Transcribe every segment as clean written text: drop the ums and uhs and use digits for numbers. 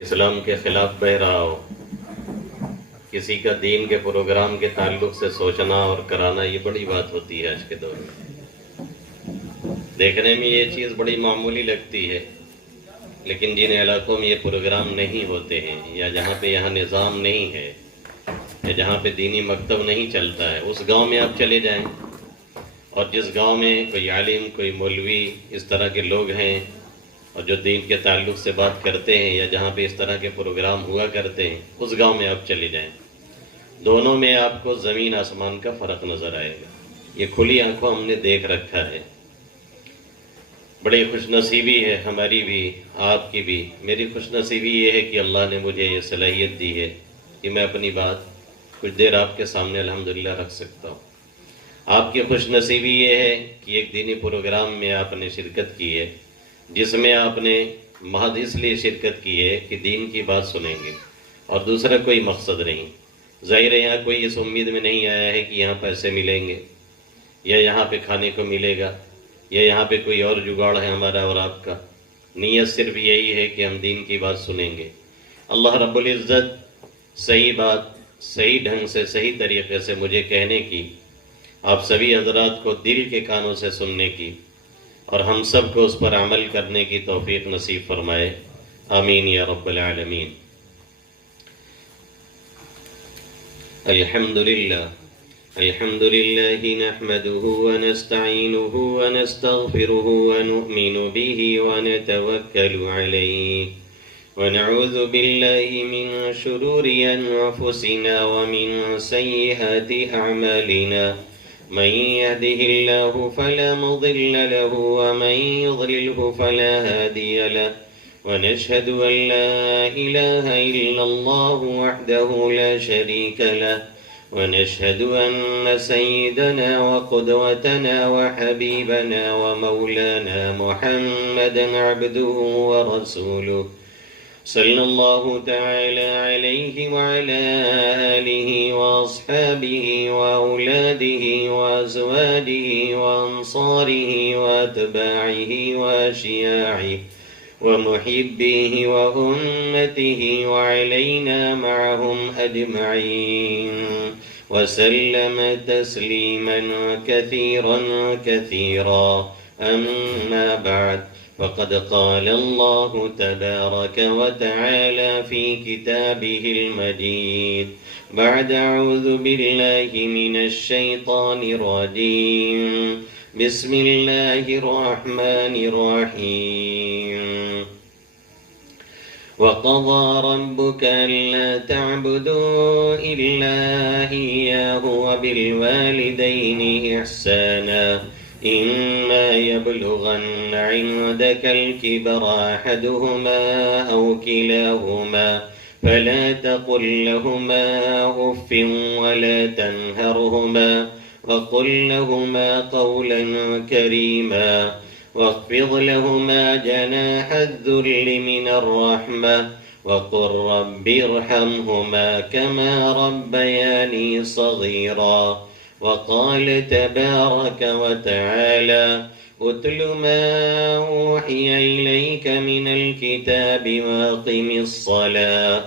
اسلام کے خلاف بہہ رہا ہو، کسی کا دین کے پروگرام کے تعلق سے سوچنا اور کرانا، یہ بڑی بات ہوتی ہے آج کے دور میں۔ دیکھنے میں یہ چیز بڑی معمولی لگتی ہے، لیکن جن علاقوں میں یہ پروگرام نہیں ہوتے ہیں یا جہاں پہ یہاں نظام نہیں ہے یا جہاں پہ دینی مکتب نہیں چلتا ہے، اس گاؤں میں آپ چلے جائیں، اور جس گاؤں میں کوئی عالم، کوئی مولوی، اس طرح کے لوگ ہیں اور جو دین کے تعلق سے بات کرتے ہیں یا جہاں پہ اس طرح کے پروگرام ہوا کرتے ہیں، اس گاؤں میں آپ چلے جائیں، دونوں میں آپ کو زمین آسمان کا فرق نظر آئے گا۔ یہ کھلی آنکھوں ہم نے دیکھ رکھا ہے۔ بڑی خوش نصیبی ہے ہماری بھی، آپ کی بھی۔ میری خوش نصیبی یہ ہے کہ اللہ نے مجھے یہ صلاحیت دی ہے کہ میں اپنی بات کچھ دیر آپ کے سامنے الحمدللہ رکھ سکتا ہوں۔ آپ کی خوش نصیبی یہ ہے کہ ایک دینی پروگرام میں آپ نے شرکت کی ہے، جس میں آپ نے محض اس لیے شرکت کی ہے کہ دین کی بات سنیں گے، اور دوسرا کوئی مقصد نہیں۔ ظاہر ہے یہاں کوئی اس امید میں نہیں آیا ہے کہ یہاں پیسے ملیں گے یا یہاں پہ کھانے کو ملے گا یا یہاں پہ کوئی اور جگاڑ ہے ہمارا اور آپ کا۔ نیت صرف یہی ہے کہ ہم دین کی بات سنیں گے۔ اللہ رب العزت صحیح بات صحیح ڈھنگ سے، صحیح طریقے سے مجھے کہنے کی، آپ سبھی حضرات کو دل کے کانوں سے سننے کی، اور ہم سب کو اس پر عمل کرنے کی توفیق نصیب فرمائے، آمین یا رب العالمین۔ الحمد للہ نحمده ونستعینه ونستغفره ونؤمن به ونتوکل علیہ ونعوذ باللہ من شرور انفسنا ومن سیئات اعمالنا، من يهده الله فلا مضل له ومن يضلله فلا هادي له، ونشهد أن لا إله إلا الله وحده لا شريك له، ونشهد أن سيدنا وقدوتنا وحبيبنا ومولانا محمدا عبده ورسوله، صلى الله تعالى عليه وعلى آله وأصحابه وأولاده وأزواجه وأنصاره وأتباعه وأشياعه ومحبيه وأمته وعلينا معهم أجمعين، وسلم تسليما كثيرا كثيرا، أما بعد، فقد قال الله تبارك وتعالى في كتابه المجيد بعد أعوذ بالله من الشيطان الرجيم، بسم الله الرحمن الرحيم، وقضى ربك ألا تعبدوا إلا إياه وبالوالدين إحسانا، إما يبلغن عندك الكبر أحدهما أو كلاهما فلا تقل لهما أف ولا تنهرهما، وقل لهما قولا كريما، واخفض لهما جناح الذل من الرحمة، وقل رب ارحمهما كما ربياني صغيرا، وقال تبارك وتعالى اتل ما أوحي إليك من الكتاب واقم الصلاة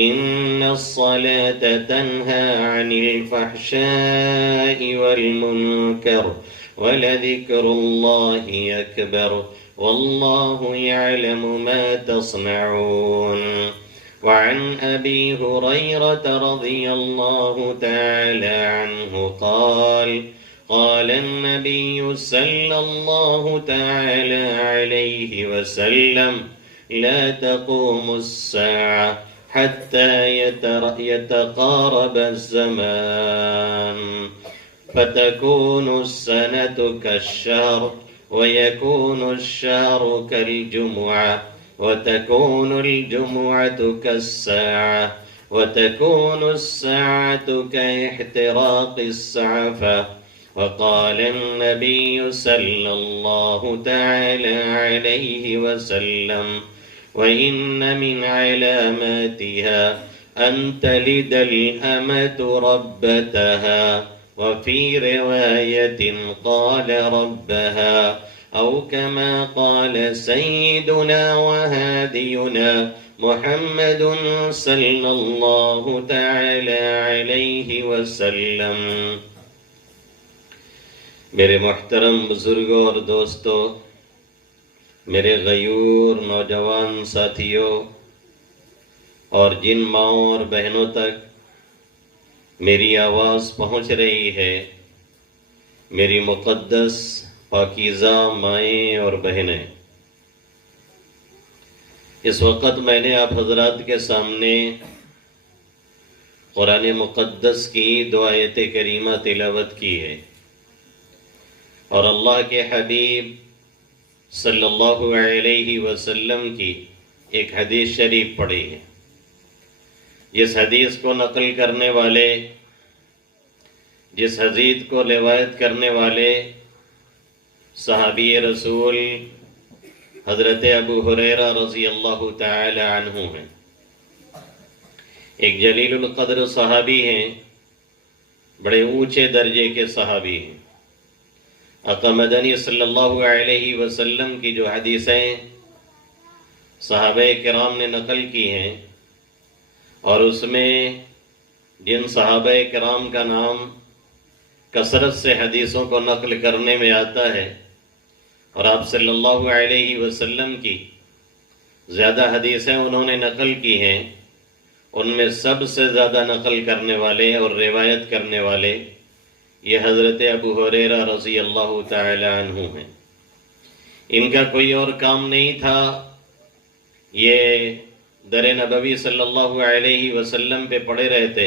إن الصلاة تنهى عن الفحشاء والمنكر ولذكر الله أكبر والله يعلم ما تصنعون۔ وعن أبي هريرة رضي الله تعالى عنه قال قال النبي صلى الله تعالى عليه وسلم لا تقوم الساعة حتى يتقارب الزمان، فتكون السنة كالشهر ويكون الشهر كالجمعة وتكون الجمعة كالساعة وتكون الساعة كاحتراق السعفة، وقال النبي صلى الله تعالى عليه وسلم وإن من علاماتها أن تلد الأمة ربتها، وفي رواية قال ربها، أو كما قال سيدنا وهادينا محمد صلی اللہ تعالی علیہ وسلم۔ میرے محترم بزرگوں اور دوستوں، میرے غیور نوجوان ساتھیوں، اور جن ماؤں اور بہنوں تک میری آواز پہنچ رہی ہے، میری مقدس پاکیزہ مائیں اور بہنیں، اس وقت میں نے آپ حضرات کے سامنے قرآن مقدس کی دو آیت کریمہ تلاوت کی ہے، اور اللہ کے حبیب صلی اللہ علیہ وسلم کی ایک حدیث شریف پڑھی ہے۔ جس حدیث کو نقل کرنے والے، جس حدیث کو روایت کرنے والے صحابی رسول حضرت ابو ہریرہ رضی اللہ تعالی عنہ ہیں، ایک جلیل القدر صحابی ہیں، بڑے اونچے درجے کے صحابی ہیں۔ آقا مدنی صلی اللہ علیہ وسلم کی جو حدیثیں صحابہ کرام نے نقل کی ہیں، اور اس میں جن صحابہ کرام کا نام کثرت سے حدیثوں کو نقل کرنے میں آتا ہے، اور آپ صلی اللہ علیہ وسلم کی زیادہ حدیثیں انہوں نے نقل کی ہیں، ان میں سب سے زیادہ نقل کرنے والے اور روایت کرنے والے یہ حضرت ابو ہریرہ رضی اللہ تعالی عنہ ہیں۔ ان کا کوئی اور کام نہیں تھا، یہ در نبوی صلی اللہ علیہ وسلم پہ پڑے رہتے،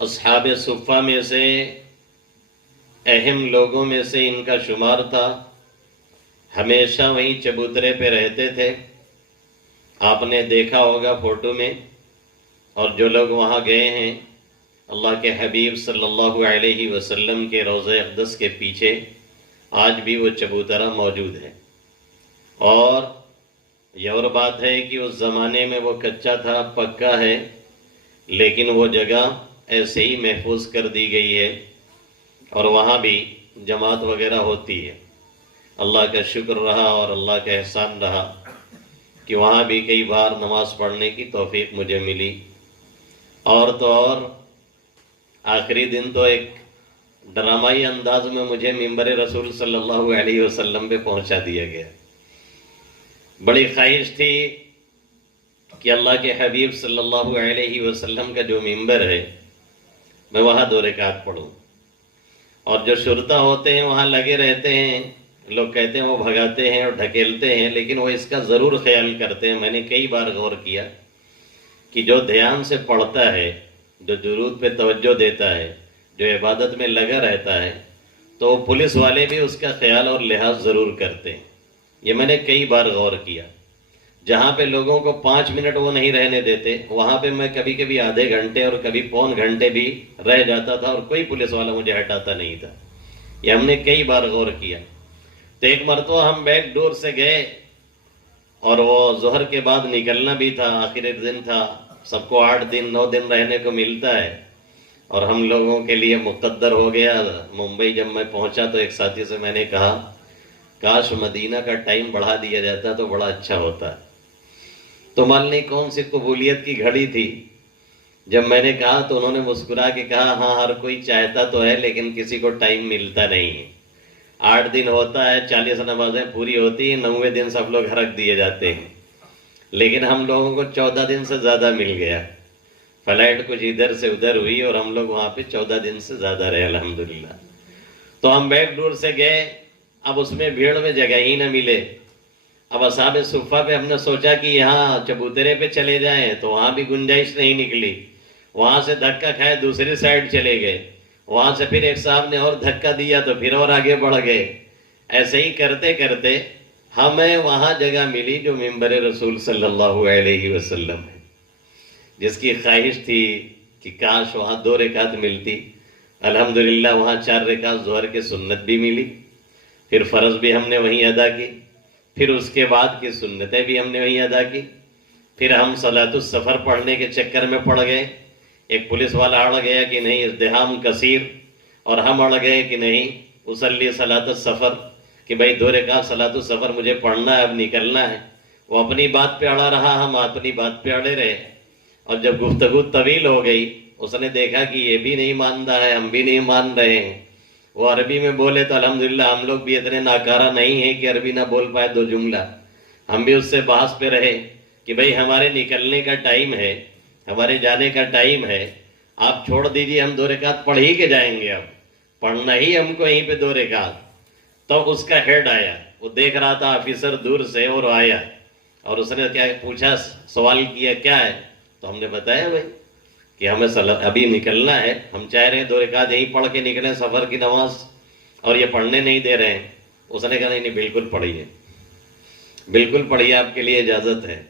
اصحاب صفہ میں سے اہم لوگوں میں سے ان کا شمار تھا، ہمیشہ وہیں چبوترے پہ رہتے تھے، آپ نے دیکھا ہوگا فوٹو میں، اور جو لوگ وہاں گئے ہیں، اللہ کے حبیب صلی اللہ علیہ وسلم کے روضہ اقدس کے پیچھے آج بھی وہ چبوترا موجود ہے۔ اور یہ اور بات ہے کہ اس زمانے میں وہ کچا تھا، پکا ہے، لیکن وہ جگہ ایسے ہی محفوظ کر دی گئی ہے، اور وہاں بھی جماعت وغیرہ ہوتی ہے۔ اللہ کا شکر رہا اور اللہ کا احسان رہا کہ وہاں بھی کئی بار نماز پڑھنے کی توفیق مجھے ملی، اور تو اور آخری دن تو ایک ڈرامائی انداز میں مجھے منبر رسول صلی اللہ علیہ وسلم پہ پہنچا دیا گیا۔ بڑی خواہش تھی کہ اللہ کے حبیب صلی اللہ علیہ وسلم کا جو منبر ہے میں وہاں 2 رکعت پڑھوں، اور جو شرطا ہوتے ہیں وہاں لگے رہتے ہیں، لوگ کہتے ہیں وہ بھگاتے ہیں اور ڈھکیلتے ہیں، لیکن وہ اس کا ضرور خیال کرتے ہیں۔ میں نے کئی بار غور کیا کہ جو دھیان سے پڑھتا ہے، جو درود پہ توجہ دیتا ہے، جو عبادت میں لگا رہتا ہے، تو پولیس والے بھی اس کا خیال اور لحاظ ضرور کرتے ہیں۔ یہ میں نے کئی بار غور کیا۔ جہاں پہ لوگوں کو 5 منٹ وہ نہیں رہنے دیتے، وہاں پہ میں کبھی کبھی آدھے گھنٹے اور کبھی پون گھنٹے بھی رہ جاتا تھا، اور کوئی پولیس والا مجھے ہٹاتا نہیں تھا۔ یہ ہم نے کئی بار غور کیا۔ تو ایک مرتبہ ہم بیک ڈور سے گئے، اور وہ ظہر کے بعد نکلنا بھی تھا، آخری دن تھا، سب کو 8 دن 9 دن رہنے کو ملتا ہے، اور ہم لوگوں کے لیے مقدر ہو گیا۔ ممبئی جب میں پہنچا تو ایک ساتھی سے میں نے کہا کاش مدینہ کا ٹائم بڑھا دیا جاتا تو بڑا اچھا ہوتا۔ تو معلوم نہیں کون سی قبولیت کی گھڑی تھی، جب میں نے کہا تو انہوں نے مسکرا کے کہا ہاں ہر کوئی چاہتا تو ہے لیکن کسی کو ٹائم ملتا نہیں ہے۔ 8 دن ہوتا ہے، 40 نمازیں پوری ہوتی ہیں، 90 دن سب لوگ ہرک دیے جاتے ہیں، لیکن ہم لوگوں کو 14 دن سے زیادہ مل گیا۔ فلائٹ کچھ ادھر سے ادھر ہوئی اور ہم لوگ وہاں پہ 14 دن سے زیادہ رہے الحمدللہ۔ تو ہم بیک ڈور سے گئے، اب اس میں بھیڑ میں جگہ ہی نہ ملے۔ اب اصحاب صفہ پہ ہم نے سوچا کہ یہاں چبوترے پہ چلے جائیں، تو وہاں بھی گنجائش نہیں نکلی، وہاں سے دھکا کھائے دوسری سائڈ چلے گئے، وہاں سے پھر ایک صاحب نے اور دھکا دیا تو پھر اور آگے بڑھ گئے۔ ایسے ہی کرتے کرتے ہمیں وہاں جگہ ملی جو منبر رسول صلی اللہ علیہ وسلم ہے، جس کی خواہش تھی کہ کاش وہاں 2 رکعت ملتی۔ الحمدللہ وہاں 4 رکعت ظہر کی سنت بھی ملی، پھر فرض بھی ہم نے وہیں ادا کی، پھر اس کے بعد کی سنتیں بھی ہم نے وہیں ادا کی۔ پھر ہم صلاۃ السفر پڑھنے کے چکر میں پڑ گئے، ایک پولیس والا اڑ گیا کہ نہیں ازدحام کثیر، اور ہم اڑ گئے کہ نہیں اصلی صلاۃ السفر، کہ بھائی 2 رکعت صلاۃ السفر مجھے پڑھنا ہے، اب نکلنا ہے۔ وہ اپنی بات پہ اڑا رہا، ہم اپنی بات پہ اڑے رہے، اور جب گفتگو طویل ہو گئی اس نے دیکھا کہ یہ بھی نہیں مانتا ہے، ہم بھی نہیں مان رہے ہیں۔ وہ عربی میں بولے تو الحمدللہ ہم لوگ بھی اتنے ناکارہ نہیں ہیں کہ عربی نہ بول پائے دو جملہ، ہم بھی اس سے بحث پہ رہے کہ بھئی ہمارے نکلنے کا ٹائم ہے، ہمارے جانے کا ٹائم ہے، آپ چھوڑ دیجیے، ہم 2 رکعت پڑھ ہی کے جائیں گے، اب پڑھنا ہی ہم کو یہیں پہ 2 رکعت۔ تو اس کا ہیڈ آیا، وہ دیکھ رہا تھا آفیسر دور سے، اور آیا اور اس نے کیا پوچھا، سوال کیا کیا ہے؟ تو ہم نے بتایا بھائی کہ ہمیں ابھی نکلنا ہے، ہم چاہ رہے ہیں 2 رکعت یہیں پڑھ کے نکلیں سفر کی نماز، اور یہ پڑھنے نہیں دے رہے ہیں۔ اس نے کہا نہیں بالکل پڑھیے، بالکل پڑھیے، آپ کے لیے اجازت ہے۔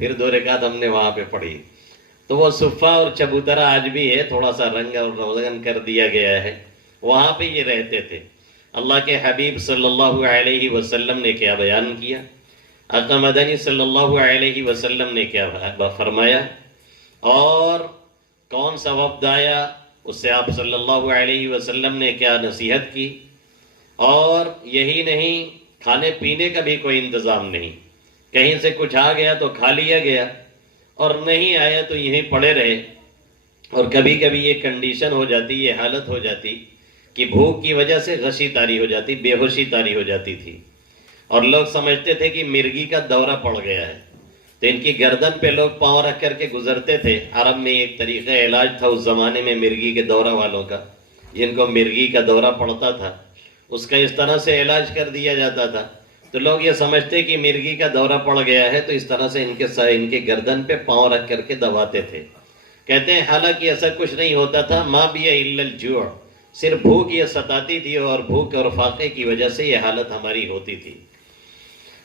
پھر 2 رکعت ہم نے وہاں پہ پڑھی۔ تو وہ صفہ اور چبوترا آج بھی ہے، تھوڑا سا رنگ اور روغن کر دیا گیا ہے، وہاں پہ یہ رہتے تھے۔ اللہ کے حبیب صلی اللہ علیہ وسلم نے کیا بیان کیا، آقا مدنی صلی اللہ علیہ وسلم نے کیا فرمایا، اور کون سا وفد آیا اس سے آپ صلی اللہ علیہ وسلم نے کیا نصیحت کی۔ اور یہی نہیں، کھانے پینے کا بھی کوئی انتظام نہیں، کہیں سے کچھ آ گیا تو کھا لیا گیا، اور نہیں آیا تو یہیں پڑے رہے۔ اور کبھی کبھی یہ کنڈیشن ہو جاتی، یہ حالت ہو جاتی کہ بھوک کی وجہ سے غشی طاری ہو جاتی، بے ہوشی طاری ہو جاتی تھی، اور لوگ سمجھتے تھے کہ مرگی کا دورہ پڑ گیا ہے، تو ان کی گردن پہ لوگ پاؤں رکھ کر کے گزرتے تھے۔ عرب میں ایک طریقہ علاج تھا اس زمانے میں مرگی کے دورہ والوں کا، جن کو مرگی کا دورہ پڑتا تھا اس کا اس طرح سے علاج کر دیا جاتا تھا۔ تو لوگ یہ سمجھتے کہ مرگی کا دورہ پڑ گیا ہے تو اس طرح سے ان کے گردن پہ پاؤں رکھ کر کے دباتے تھے۔ کہتے ہیں حالانکہ ایسا کچھ نہیں ہوتا تھا، ما بی الا الجوع، صرف بھوک یہ ستاتی تھی، اور بھوک اور فاقے کی وجہ سے یہ حالت ہماری ہوتی تھی۔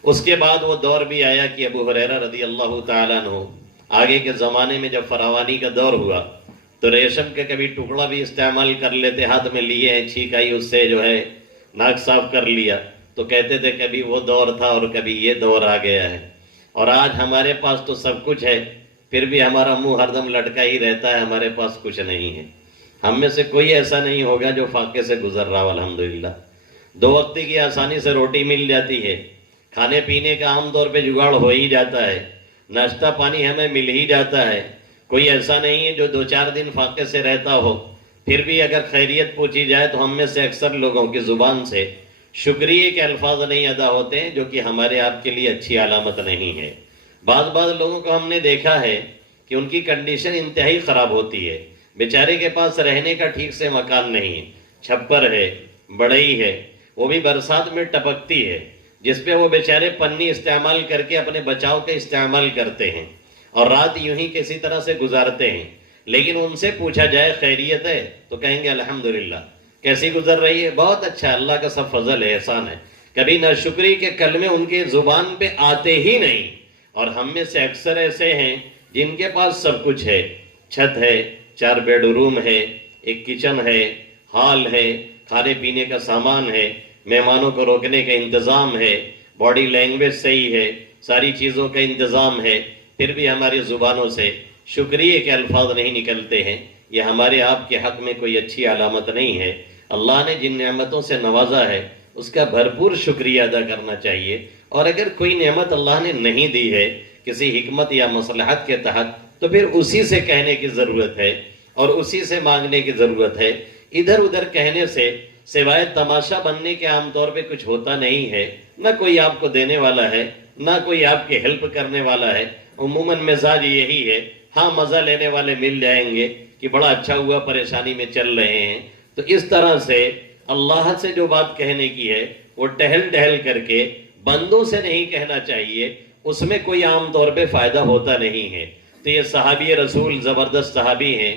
اس کے بعد وہ دور بھی آیا کہ ابو ہریرہ رضی اللہ تعالیٰ عنہ، آگے کے زمانے میں جب فراوانی کا دور ہوا تو ریشم کا کبھی ٹکڑا بھی استعمال کر لیتے، ہاتھ میں لیے ہیں، چھینک آئی اس سے جو ہے ناک صاف کر لیا، تو کہتے تھے کبھی وہ دور تھا اور کبھی یہ دور آ گیا ہے۔ اور آج ہمارے پاس تو سب کچھ ہے، پھر بھی ہمارا منہ ہر دم لٹکا ہی رہتا ہے، ہمارے پاس کچھ نہیں ہے۔ ہم میں سے کوئی ایسا نہیں ہوگا جو فاقے سے گزر رہا ہو، الحمدللہ۔ 2 وقت کی آسانی سے روٹی مل جاتی ہے، کھانے پینے کا عام طور پہ جگاڑ ہو ہی جاتا ہے، ناشتہ پانی ہمیں مل ہی جاتا ہے۔ کوئی ایسا نہیں ہے جو 2-4 دن فاقے سے رہتا ہو۔ پھر بھی اگر خیریت پوچھی جائے تو ہم میں سے اکثر لوگوں کی زبان سے شکریہ کے الفاظ نہیں ادا ہوتے ہیں، جو کہ ہمارے آپ کے لیے اچھی علامت نہیں ہے۔ بعض لوگوں کو ہم نے دیکھا ہے کہ ان کی کنڈیشن انتہائی خراب ہوتی ہے، بیچارے کے پاس رہنے کا ٹھیک سے مکان نہیں ہے، چھپر ہے، بڑئی ہے، وہ بھی برسات میں ٹپکتی ہے، جس پہ وہ بیچارے پنی استعمال کر کے اپنے بچاؤ کے استعمال کرتے ہیں، اور رات یوں ہی کسی طرح سے گزارتے ہیں۔ لیکن ان سے پوچھا جائے خیریت ہے تو کہیں گے الحمدللہ۔ کیسی گزر رہی ہے؟ بہت اچھا، اللہ کا سب فضل ہے، احسان ہے۔ کبھی ناشکری کے کلمے ان کے زبان پہ آتے ہی نہیں۔ اور ہم میں سے اکثر ایسے ہیں جن کے پاس سب کچھ ہے، چھت ہے، 4 بیڈ روم ہے، ایک کچن ہے، ہال ہے، کھانے پینے کا سامان ہے، مہمانوں کو روکنے کا انتظام ہے، باڈی لینگویج صحیح ہے، ساری چیزوں کا انتظام ہے، پھر بھی ہماری زبانوں سے شکریہ کے الفاظ نہیں نکلتے ہیں۔ یہ ہمارے آپ کے حق میں کوئی اچھی علامت نہیں ہے۔ اللہ نے جن نعمتوں سے نوازا ہے اس کا بھرپور شکریہ ادا کرنا چاہیے، اور اگر کوئی نعمت اللہ نے نہیں دی ہے کسی حکمت یا مصلحت کے تحت تو پھر اسی سے کہنے کی ضرورت ہے اور اسی سے مانگنے کی ضرورت ہے۔ ادھر ادھر کہنے سے سوائے تماشا بننے کے عام طور پہ کچھ ہوتا نہیں ہے، نہ کوئی آپ کو دینے والا ہے، نہ کوئی آپ کی ہیلپ کرنے والا ہے۔ عموماً مزاج یہی ہے، ہاں مزہ لینے والے مل جائیں گے کہ بڑا اچھا ہوا پریشانی میں چل رہے ہیں۔ تو اس طرح سے اللہ سے جو بات کہنے کی ہے وہ ٹہل ٹہل کر کے بندوں سے نہیں کہنا چاہیے، اس میں کوئی عام طور پہ فائدہ ہوتا نہیں ہے۔ تو یہ صحابی رسول زبردست صحابی ہیں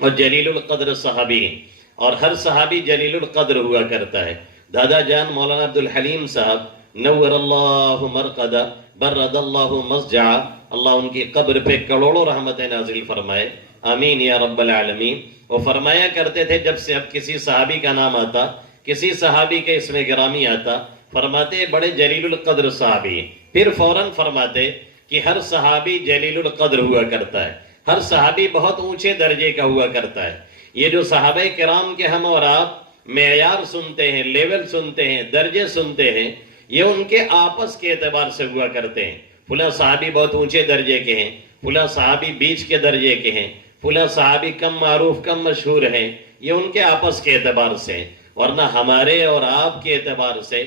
اور جلیل القدر صحابی ہیں، اور ہر صحابی جلیل القدر ہوا کرتا ہے۔ دادا جان مولانا عبدالحلیم صاحب نور اللہ مرقدہ برد اللہ مسجع، اللہ ان کی قبر پہ کروڑوں رحمتیں نازل فرمائے، آمین یا رب العالمین۔ وہ فرمایا کرتے تھے جب سے اب کسی صحابی کا نام آتا، کسی صحابی کے اسم گرامی آتا، فرماتے بڑے جلیل القدر صحابی ہیں، پھر فوراً فرماتے کہ ہر صحابی جلیل القدر ہوا کرتا ہے، ہر صحابی بہت اونچے درجے کا ہوا کرتا ہے۔ یہ جو صحابہ کرام کے ہم اور آپ معیار سنتے ہیں، لیول سنتے ہیں، درجے سنتے ہیں، یہ ان کے آپس کے اعتبار سے ہوا کرتے ہیں۔ فلاں صحابی بہت اونچے درجے کے ہیں، فلاں صحابی بیچ کے درجے کے ہیں، فلاں صحابی کم معروف کم مشہور ہیں، یہ ان کے آپس کے اعتبار سے، ورنہ ہمارے اور آپ کے اعتبار سے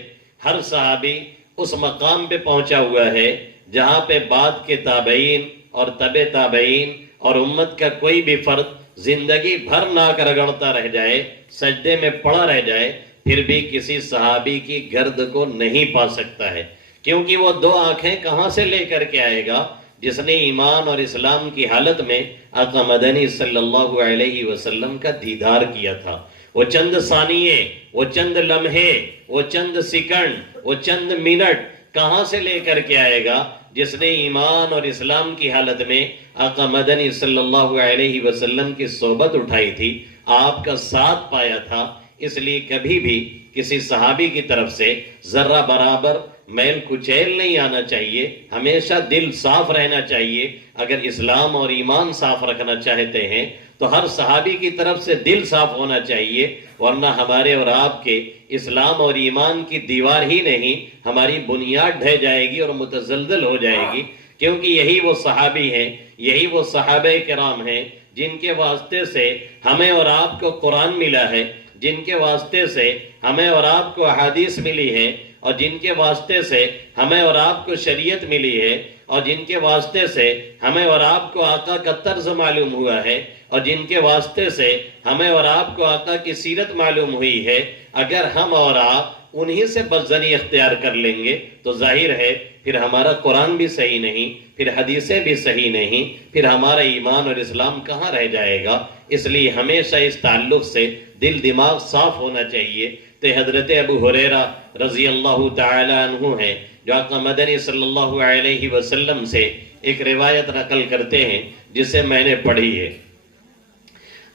ہر صحابی اس مقام پہ پہنچا ہوا ہے جہاں پہ بعد کے تابعین اور تبع تابعین اور امت کا کوئی بھی فرد زندگی بھر ناک رگڑتا رہ جائے، سجدے میں پڑا رہ جائے، پھر بھی کسی صحابی کی گرد کو نہیں پا سکتا ہے، کیونکہ وہ دو آنکھیں کہاں سے لے کر کے آئے گا جس نے ایمان اور اسلام کی حالت میں آقا مدنی صلی اللہ علیہ وسلم کا دیدار کیا تھا۔ وہ چند ثانیے، وہ چند لمحے، وہ چند سیکنڈ، وہ چند منٹ کہاں سے لے کر کے آئے گا جس نے ایمان اور اسلام کی حالت میں آقا مدنی صلی اللہ علیہ وسلم کی صحبت اٹھائی تھی، آپ کا ساتھ پایا تھا۔ اس لیے کبھی بھی کسی صحابی کی طرف سے ذرہ برابر میل کچیل نہیں آنا چاہیے، ہمیشہ دل صاف رہنا چاہیے۔ اگر اسلام اور ایمان صاف رکھنا چاہتے ہیں تو ہر صحابی کی طرف سے دل صاف ہونا چاہیے، ورنہ ہمارے اور آپ کے اسلام اور ایمان کی دیوار ہی نہیں، ہماری بنیاد ڈھہ جائے گی اور متزلزل ہو جائے گی، کیونکہ یہی وہ صحابی ہیں، یہی وہ صحابہ کرام ہیں جن کے واسطے سے ہمیں اور آپ کو قرآن ملا ہے، جن کے واسطے سے ہمیں اور آپ کو احادیث ملی ہے، اور جن کے واسطے سے ہمیں اور آپ کو شریعت ملی ہے، اور جن کے واسطے سے ہمیں اور آپ کو آقا کا طرز معلوم ہوا ہے، اور جن کے واسطے سے ہمیں اور آپ کو آقا کی سیرت معلوم ہوئی ہے۔ اگر ہم اور آپ انہی سے بدزنی اختیار کر لیں گے تو ظاہر ہے پھر ہمارا قرآن بھی صحیح نہیں، پھر حدیثیں بھی صحیح نہیں، پھر ہمارا ایمان اور اسلام کہاں رہ جائے گا۔ اس لیے ہمیشہ اس تعلق سے دل دماغ صاف ہونا چاہیے۔ تو حضرت ابو ہریرہ رضی اللہ تعالی عنہ ہیں جو آقا مدنی صلی اللہ علیہ وسلم سے ایک روایت نقل کرتے ہیں جسے میں نے پڑھی ہے۔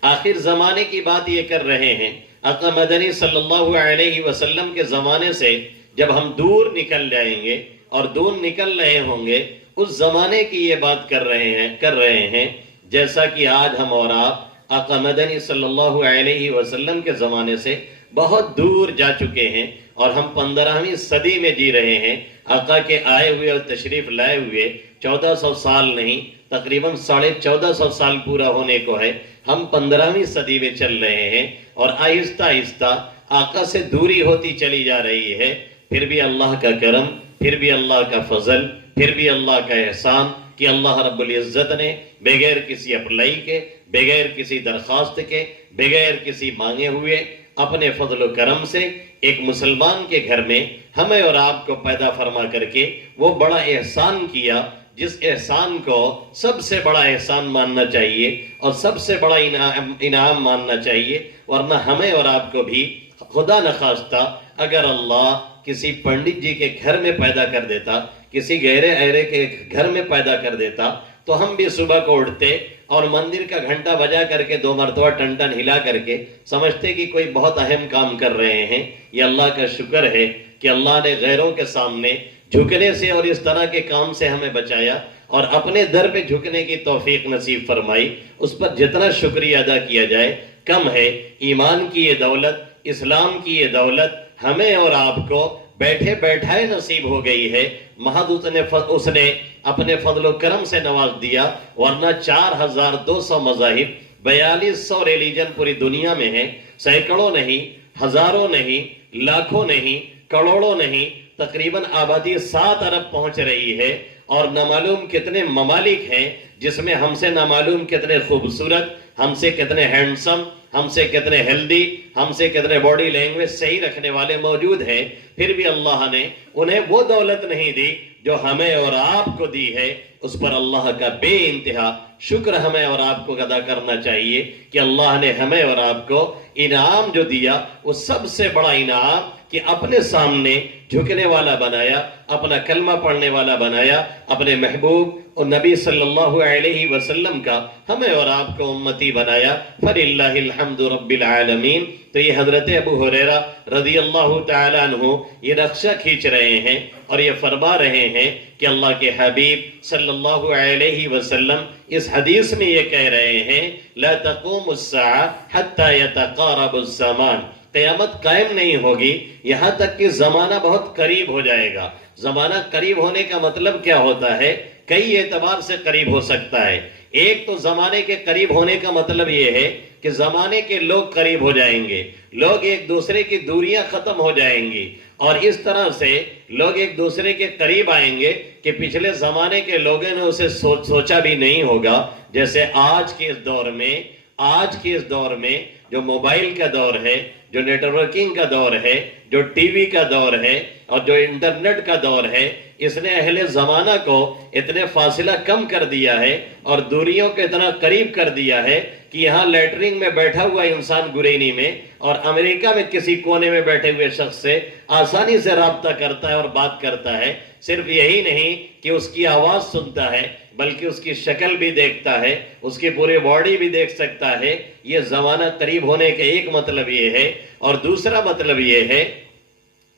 آخر زمانے کی بات یہ کر رہے ہیں، آقا مدنی صلی اللہ علیہ وسلم کے زمانے سے جب ہم دور نکل جائیں گے اور دور نکل رہے ہوں گے، اس زمانے کی یہ بات کر رہے ہیں جیسا کہ آج ہم اور آپ آقا مدنی صلی اللہ علیہ وسلم کے زمانے سے بہت دور جا چکے ہیں، اور ہم 15ویں صدی میں جی رہے ہیں۔ آقا کے آئے ہوئے اور تشریف لائے ہوئے 1400 سال نہیں، تقریباً 1450 سال پورا ہونے کو ہے۔ ہم 15ویں صدی میں چل رہے ہیں اور آہستہ آہستہ آقا سے دوری ہوتی چلی جا رہی ہے۔ پھر بھی اللہ کا کرم، پھر بھی اللہ کا فضل، پھر بھی اللہ کا احسان کہ اللہ رب العزت نے بغیر کسی اپلائی کے، بغیر کسی درخواست کے، بغیر کسی مانگے ہوئے اپنے فضل و کرم سے ایک مسلمان کے گھر میں ہمیں اور آپ کو پیدا فرما کر کے وہ بڑا احسان کیا، جس احسان کو سب سے بڑا احسان ماننا چاہیے اور سب سے بڑا انعام ماننا چاہیے۔ ورنہ ہمیں اور آپ کو بھی خدا نخواستہ اگر اللہ کسی پنڈت جی کے گھر میں پیدا کر دیتا، کسی گہرے ایرے کے گھر میں پیدا کر دیتا، تو ہم بھی صبح کو اٹھتے اور مندر کا گھنٹا بجا کر کے 2 مرتبہ ٹن ٹن ہلا کر کے سمجھتے کہ کوئی بہت اہم کام کر رہے ہیں۔ یہ اللہ کا شکر ہے کہ اللہ نے غیروں کے سامنے جھکنے سے اور اس طرح کے کام سے ہمیں بچایا اور اپنے در پہ جھکنے کی توفیق نصیب فرمائی۔ اس پر جتنا شکریہ ادا کیا جائے کم ہے۔ ایمان کی یہ دولت، اسلام کی یہ دولت ہمیں اور آپ کو بیٹھے بیٹھائے نصیب ہو گئی ہے، محض اس نے اپنے فضل و کرم سے نواز دیا، ورنہ 4200 مذاہب، 4200 ریلیجن پوری دنیا میں ہیں، سینکڑوں نہیں، ہزاروں نہیں، لاکھوں نہیں، کروڑوں نہیں، تقریباً آبادی 7 ارب پہنچ رہی ہے، اور نامعلوم کتنے ممالک ہیں جس میں ہم سے نامعلوم کتنے خوبصورت، ہم سے کتنے ہینڈسم، ہم سے کتنے ہیلدی، ہم سے کتنے باڈی لینگویج صحیح رکھنے والے موجود ہیں، پھر بھی اللہ نے انہیں وہ دولت نہیں دی جو ہمیں اور آپ کو دی ہے۔ اس پر اللہ کا بے انتہا شکر ہمیں اور آپ کو ادا کرنا چاہیے کہ اللہ نے ہمیں اور آپ کو انعام جو دیا وہ سب سے بڑا انعام کہ اپنے سامنے جھکنے والا بنایا، اپنا کلمہ پڑھنے والا بنایا، اپنے محبوب اور نبی صلی اللہ علیہ وسلم کا ہمیں اور آپ کو امتی بنایا۔ فَلِلَّهِ الْحَمْدُ رَبِّ الْعَالَمِينَ۔ تو یہ حضرت ابو ہریرہ رضی اللہ تعالیٰ عنہ یہ نقشہ کھینچ رہے ہیں اور یہ فرما رہے ہیں کہ اللہ کے حبیب صلی اللہ علیہ وسلم اس حدیث میں یہ کہہ رہے ہیں، لَا تَقُومُ السَّاعَةُ حَتَّى يَتَقَارَبُ الزَّمَانُ۔ قیامت قائم نہیں ہوگی یہاں تک کہ زمانہ بہت قریب ہو جائے گا۔ زمانہ قریب ہونے کا مطلب کیا ہوتا ہے؟ کئی اعتبار سے قریب ہو سکتا ہے۔ ایک تو زمانے کے قریب ہونے کا مطلب یہ ہے کہ زمانے کے لوگ قریب ہو جائیں گے، لوگ ایک دوسرے کی دوریاں ختم ہو جائیں گی، اور اس طرح سے لوگ ایک دوسرے کے قریب آئیں گے کہ پچھلے زمانے کے لوگوں نے اسے سوچا بھی نہیں ہوگا۔ جیسے آج کے اس دور میں جو موبائل کا دور ہے، جو نیٹ ورکنگ کا دور ہے، جو ٹی وی کا دور ہے اور جو انٹرنیٹ کا دور ہے، اس نے اہل زمانہ کو اتنے فاصلہ کم کر دیا ہے اور دوریوں کو اتنا قریب کر دیا ہے کہ یہاں لیٹرنگ میں بیٹھا ہوا انسان گرینی میں اور امریکہ میں کسی کونے میں بیٹھے ہوئے شخص سے آسانی سے رابطہ کرتا ہے اور بات کرتا ہے۔ صرف یہی نہیں کہ اس کی آواز سنتا ہے بلکہ اس کی شکل بھی دیکھتا ہے، اس کی پوری باڈی بھی دیکھ سکتا ہے۔ یہ زمانہ قریب ہونے کا ایک مطلب یہ ہے، اور دوسرا مطلب یہ ہے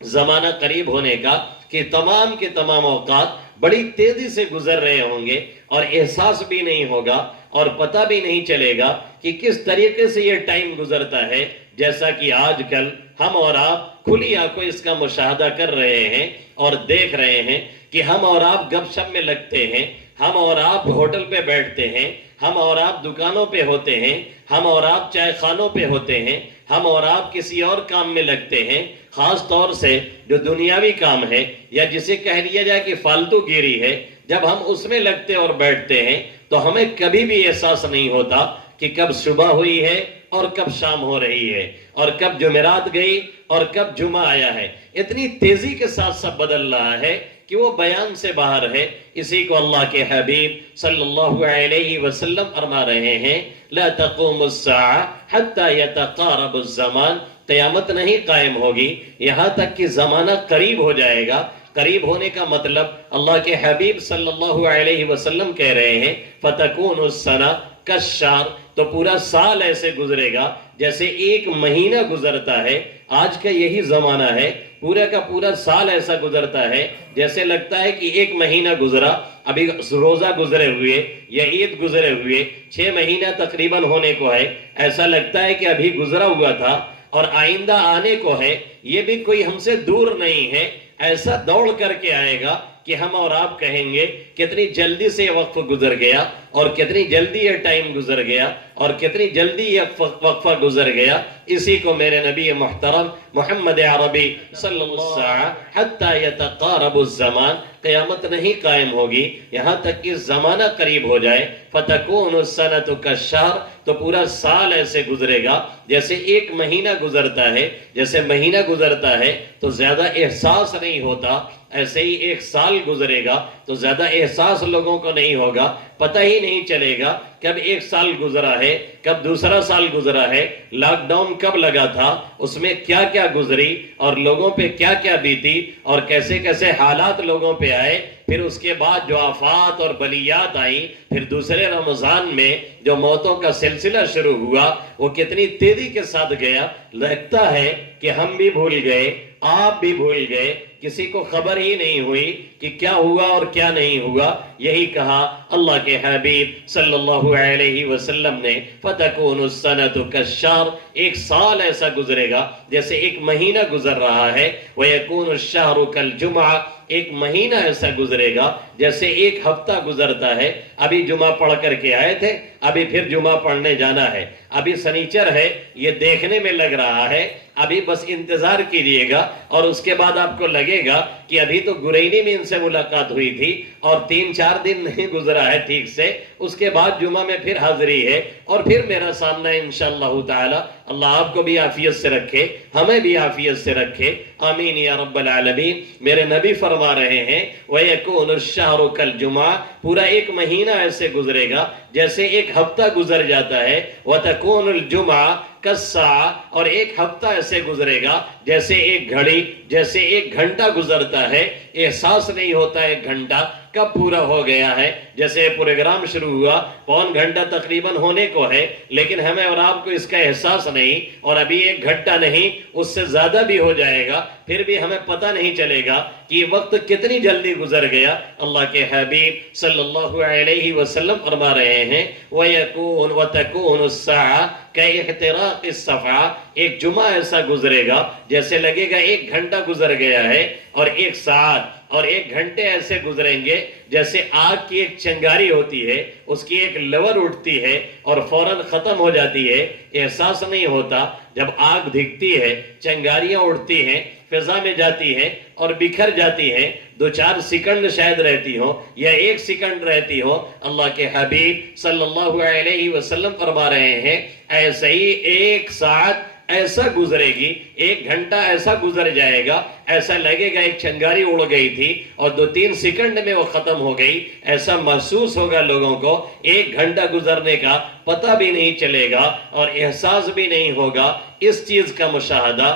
زمانہ قریب ہونے کا کہ تمام کے تمام اوقات بڑی تیزی سے گزر رہے ہوں گے اور احساس بھی نہیں ہوگا اور پتہ بھی نہیں چلے گا کہ کس طریقے سے یہ ٹائم گزرتا ہے۔ جیسا کہ آج کل ہم اور آپ کھلی آنکھوں اس کا مشاہدہ کر رہے ہیں اور دیکھ رہے ہیں کہ ہم اور آپ گپ شپ میں لگتے ہیں، ہم اور آپ ہوٹل پہ بیٹھتے ہیں، ہم اور آپ دکانوں پہ ہوتے ہیں، ہم اور آپ چائے خانوں پہ ہوتے ہیں، ہم اور آپ کسی اور کام میں لگتے ہیں۔ خاص طور سے جو دنیاوی کام ہے یا جسے کہہ لیا جائے کہ فالتو گیری ہے، جب ہم اس میں لگتے اور بیٹھتے ہیں تو ہمیں کبھی بھی احساس نہیں ہوتا کہ کب صبح ہوئی ہے اور کب شام ہو رہی ہے، اور کب جمعرات گئی اور کب جمعہ آیا ہے۔ اتنی تیزی کے ساتھ سب بدل رہا ہے کہ وہ بیان سے باہر ہے۔ اسی کو اللہ کے حبیب صلی اللہ علیہ وسلم فرما رہے ہیں، لا تقوم الساعة حتى يتقارب الزمان، قیامت نہیں قائم ہوگی یہاں تک کہ زمانہ قریب ہو جائے گا۔ قریب ہونے کا مطلب اللہ کے حبیب صلی اللہ علیہ وسلم کہہ رہے ہیں فَتَكُونُ السَّنَةُ كَالشَّهْرِ، تو پورا سال ایسے گزرے گا جیسے ایک مہینہ گزرتا ہے۔ آج کا یہی زمانہ ہے، پورا کا پورا سال ایسا گزرتا ہے جیسے لگتا ہے کہ ایک مہینہ گزرا، ابھی روزہ گزرے ہوئے یا عید گزرے ہوئے 6 مہینہ تقریباً ہونے کو ہے، ایسا لگتا ہے کہ ابھی گزرا ہوا تھا اور آئندہ آنے کو ہے، یہ بھی کوئی ہم سے دور نہیں ہے۔ ایسا دوڑ کر کے آئے گا کہ ہم اور آپ کہیں گے کتنی جلدی سے یہ وقت گزر گیا اور کتنی جلدی یہ ٹائم گزر گیا اور کتنی جلدی یہ وقفہ گزر گیا۔ اسی کو میرے نبی محترم محمد عربی صلی اللہ علیہ وسلم حتی یتقارب الزمان، قیامت نہیں قائم ہوگی یہاں تک کہ زمانہ قریب ہو جائے۔ فتکون السنۃ کالشہر، تو پورا سال ایسے گزرے گا جیسے ایک مہینہ گزرتا ہے۔ جیسے مہینہ گزرتا ہے تو زیادہ احساس نہیں ہوتا، ایسے ہی ایک سال گزرے گا تو زیادہ احساس لوگوں کو نہیں ہوگا، پتہ ہی نہیں چلے گا کب ایک سال گزرا ہے، کب دوسرا سال گزرا ہے، لاک ڈاؤن کب لگا تھا، اس میں کیا کیا گزری اور لوگوں پہ کیا کیا بیتی اور کیسے کیسے حالات لوگوں پہ آئے۔ پھر اس کے بعد جو آفات اور بلیات آئیں، پھر دوسرے رمضان میں جو موتوں کا سلسلہ شروع ہوا وہ کتنی تیزی کے ساتھ گیا، لگتا ہے کہ ہم بھی بھول گئے، آپ بھی بھول گئے، کسی کو خبر ہی نہیں ہوئی کہ کیا ہوا اور کیا نہیں ہوا۔ یہی کہا اللہ کے حبیب صلی اللہ علیہ وسلم نے فَتَكُونُ السَّنَةُ كَالشَّهْرِ، ایک سال ایسا گزرے گا جیسے ایک مہینہ گزر رہا ہے۔ وَيَكُونُ الشَّهْرُ كَالْجُمْعَةِ، ایک مہینہ ایسا گزرے گا جیسے ایک ہفتہ گزرتا ہے۔ ابھی جمعہ پڑھ کر کے آئے تھے، ابھی پھر جمعہ پڑھنے جانا ہے، ابھی سنیچر ہے، یہ دیکھنے میں لگ رہا ہے، ابھی بس انتظار کیجیے گا اور اس کے بعد آپ کو لگے گا کہ ابھی تو گرینی میں ان سے ملاقات ہوئی تھی اور 3-4 دن نہیں گزرا ہے ٹھیک سے، اس کے بعد جمعہ میں پھر حاضری ہے اور پھر میرا سامنا ہے انشاءاللہ تعالی۔ اللہ آپ کو بھی عافیت سے رکھے، ہمیں بھی عافیت سے رکھے، آمین یا رب العالمین۔ میرے نبی فرما رہے ہیں وَيَكُونُ الشَّهْرُ كَالْجُمْعَةِ، پورا ایک مہینہ ایسے گزرے گا جیسے ایک ہفتہ گزر جاتا ہے۔ وَتَكُونُ الْجُمْعَةُ كَالسَّاعَةِ، اور ایک ہفتہ ایسے گزرے گا جیسے ایک گھڑی، جیسے ایک گھنٹہ گزرتا ہے، احساس نہیں ہوتا ایک گھنٹہ کب پورا ہو گیا ہے. جیسے پروگرام شروع ہوا پون گھنٹہ تقریباً ہونے کو ہے، لیکن ہمیں اور آپ کو اس کا احساس نہیں، اور ابھی 1 گھنٹہ نہیں اس سے زیادہ بھی ہو جائے گا، پھر بھی ہمیں پتہ نہیں چلے گا کہ وقت کتنی جلدی گزر گیا. اللہ کے حبیب صلی اللہ علیہ وسلم فرما رہے ہیں وَيَكُونُ وَتَكُونُ السَّاعَةُ كَاِحْتِرَاقِ الصَّفْحَةِ، ایک جمعہ ایسا گزرے گا جیسے لگے گا 1 گھنٹہ گزر گیا ہے، اور 1 ساعت اور 1 گھنٹے ایسے گزریں گے جیسے آگ کی ایک چنگاری ہوتی ہے، اس کی ایک لور اٹھتی ہے اور فوراً ختم ہو جاتی ہے، احساس نہیں ہوتا. جب آگ دھکتی ہے، چنگاریاں اڑتی ہیں، فضا میں جاتی ہیں اور بکھر جاتی ہیں، 2-4 سیکنڈ شاید رہتی ہو یا 1 سیکنڈ رہتی ہو. اللہ کے حبیب صلی اللہ علیہ وسلم فرما رہے ہیں ایسے ہی 1 ساعت ایسا گزرے گی، 1 گھنٹہ ایسا گزر جائے گا، ایسا لگے گا ایک چنگاری اڑ گئی تھی اور 2-3 سیکنڈ میں وہ ختم ہو گئی. ایسا محسوس ہوگا لوگوں کو، 1 گھنٹہ گزرنے کا پتہ بھی نہیں چلے گا اور احساس بھی نہیں ہوگا اس چیز کا مشاہدہ.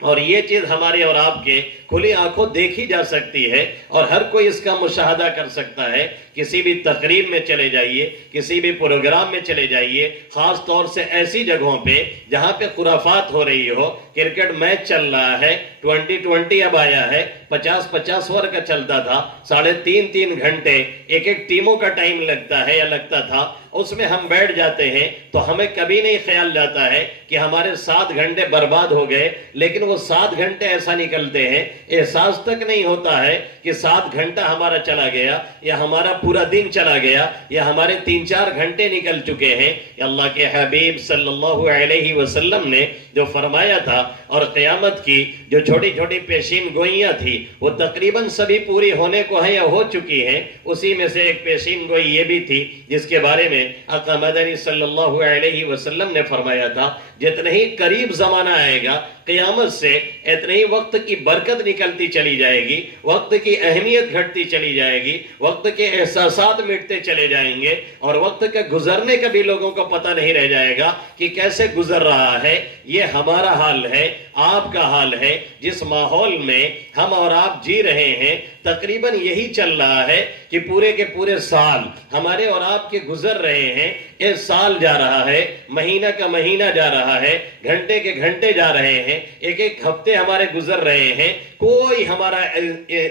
اور یہ چیز ہمارے اور آپ کے کھلی آنکھوں دیکھی جا سکتی ہے اور ہر کوئی اس کا مشاہدہ کر سکتا ہے. کسی بھی تقریب میں چلے جائیے، کسی بھی پروگرام میں چلے جائیے، خاص طور سے ایسی جگہوں پہ جہاں پہ خرافات ہو رہی ہو. کرکٹ میچ چل رہا ہے، 2020 اب آیا ہے، 50-50 اوور کا چلتا تھا، 3.5 گھنٹے ایک ٹیموں کا ٹائم لگتا ہے یا لگتا تھا. اس میں ہم بیٹھ جاتے ہیں تو ہمیں کبھی نہیں خیال جاتا ہے کہ ہمارے 7 گھنٹے برباد ہو گئے، لیکن وہ 7 گھنٹے ایسا نکلتے ہیں احساس تک نہیں ہوتا ہے کہ 7 گھنٹہ ہمارا چلا گیا یا ہمارا پورا دن چلا گیا یا ہمارے 3-4 گھنٹے نکل چکے ہیں. اللہ کے حبیب صلی اللہ علیہ وسلم نے جو فرمایا تھا اور قیامت کی جو چھوٹی چھوٹی پیشین گوئیاں تھی وہ تقریباً سبھی پوری ہونے کو ہیں یا ہو چکی ہیں. اسی میں سے ایک پیشین گوئی یہ بھی تھی جس کے بارے میں آقا مدنی صلی اللہ علیہ وسلم نے فرمایا تھا جتنے ہی قریب زمانہ آئے گا قیامت سے اتنے ہی وقت کی برکت نکلتی چلی جائے گی، وقت کی اہمیت گھٹتی چلی جائے گی، وقت کے احساسات مٹتے چلے جائیں گے اور وقت کا گزرنے کا بھی لوگوں کو پتہ نہیں رہ جائے گا کہ کیسے گزر رہا ہے. یہ ہمارا حال ہے، آپ کا حال ہے. جس ماحول میں ہم اور آپ جی رہے ہیں تقریباً یہی چل رہا ہے کہ پورے کے پورے سال ہمارے اور آپ کے گزر رہے ہیں. ایک سال جا رہا ہے، مہینہ کا مہینہ جا رہا ہے، گھنٹے کے گھنٹے جا رہے ہیں، ایک ہفتے ہمارے گزر رہے ہیں. کوئی ہمارا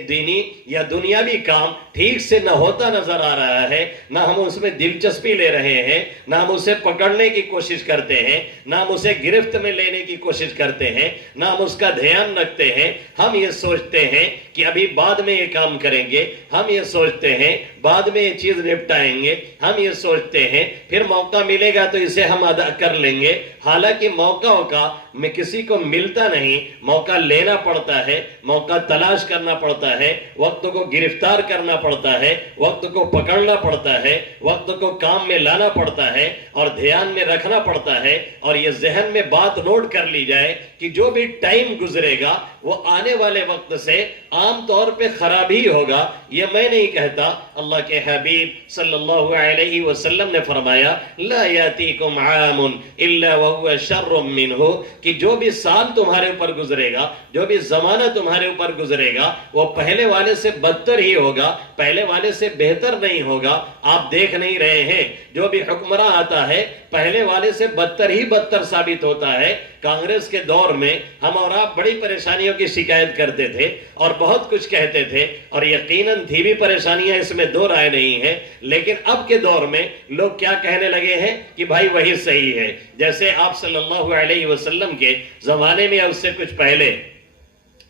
دینی یا دنیاوی کام ٹھیک سے نہ ہوتا نظر آ رہا ہے، نہ ہم اس میں دلچسپی لے رہے ہیں، نہ ہم اسے پکڑنے کی کوشش کرتے ہیں، نہ ہم اسے گرفت میں لینے کی کوشش کرتے ہیں، نہ ہم اس کا دھیان رکھتے ہیں. ہم یہ سوچتے ہیں کہ ابھی بعد میں یہ کام کریں گے، ہم یہ سوچتے ہیں بعد میں یہ چیز نپٹائیں گے، ہم یہ سوچتے ہیں پھر موقع ملے گا تو اسے ہم ادا کر لیں گے. حالانکہ موقعوں کا میں کسی کو ملتا نہیں، موقع لینا پڑتا ہے، موقع تلاش کرنا پڑتا ہے، وقت کو گرفتار کرنا پڑتا ہے، وقت کو پکڑنا پڑتا ہے، وقت کو کام میں لانا پڑتا ہے اور دھیان میں رکھنا پڑتا ہے. اور یہ ذہن میں بات نوٹ کر لی جائے کہ جو بھی ٹائم گزرے گا وہ آنے والے وقت سے عام طور پہ خراب ہی ہوگا. یہ میں نہیں کہتا، اللہ کے حبیب صلی اللہ علیہ وسلم نے فرمایا لا یاتیکم عام الا وهو شر منہ، کہ جو بھی سال تمہارے اوپر گزرے گا، جو بھی زمانہ تمہارے اوپر گزرے گا وہ پہلے والے سے بدتر ہی ہوگا، پہلے والے سے بہتر نہیں ہوگا. آپ دیکھ نہیں رہے ہیں جو بھی حکمراں آتا ہے پہلے والے سے بدتر ہی بدتر ثابت ہوتا ہے. کانگریس کے دور میں ہم اور آپ بڑی پریشانیوں کی شکایت کرتے تھے اور بہت کچھ کہتے تھے اور یقیناً تھی بھی پریشانیاں، اس میں دو رائے نہیں ہے. لیکن اب کے دور میں لوگ کیا کہنے لگے ہیں کہ بھائی وہی صحیح ہے. جیسے آپ صلی اللہ علیہ وسلم کے زمانے میں اس سے کچھ پہلے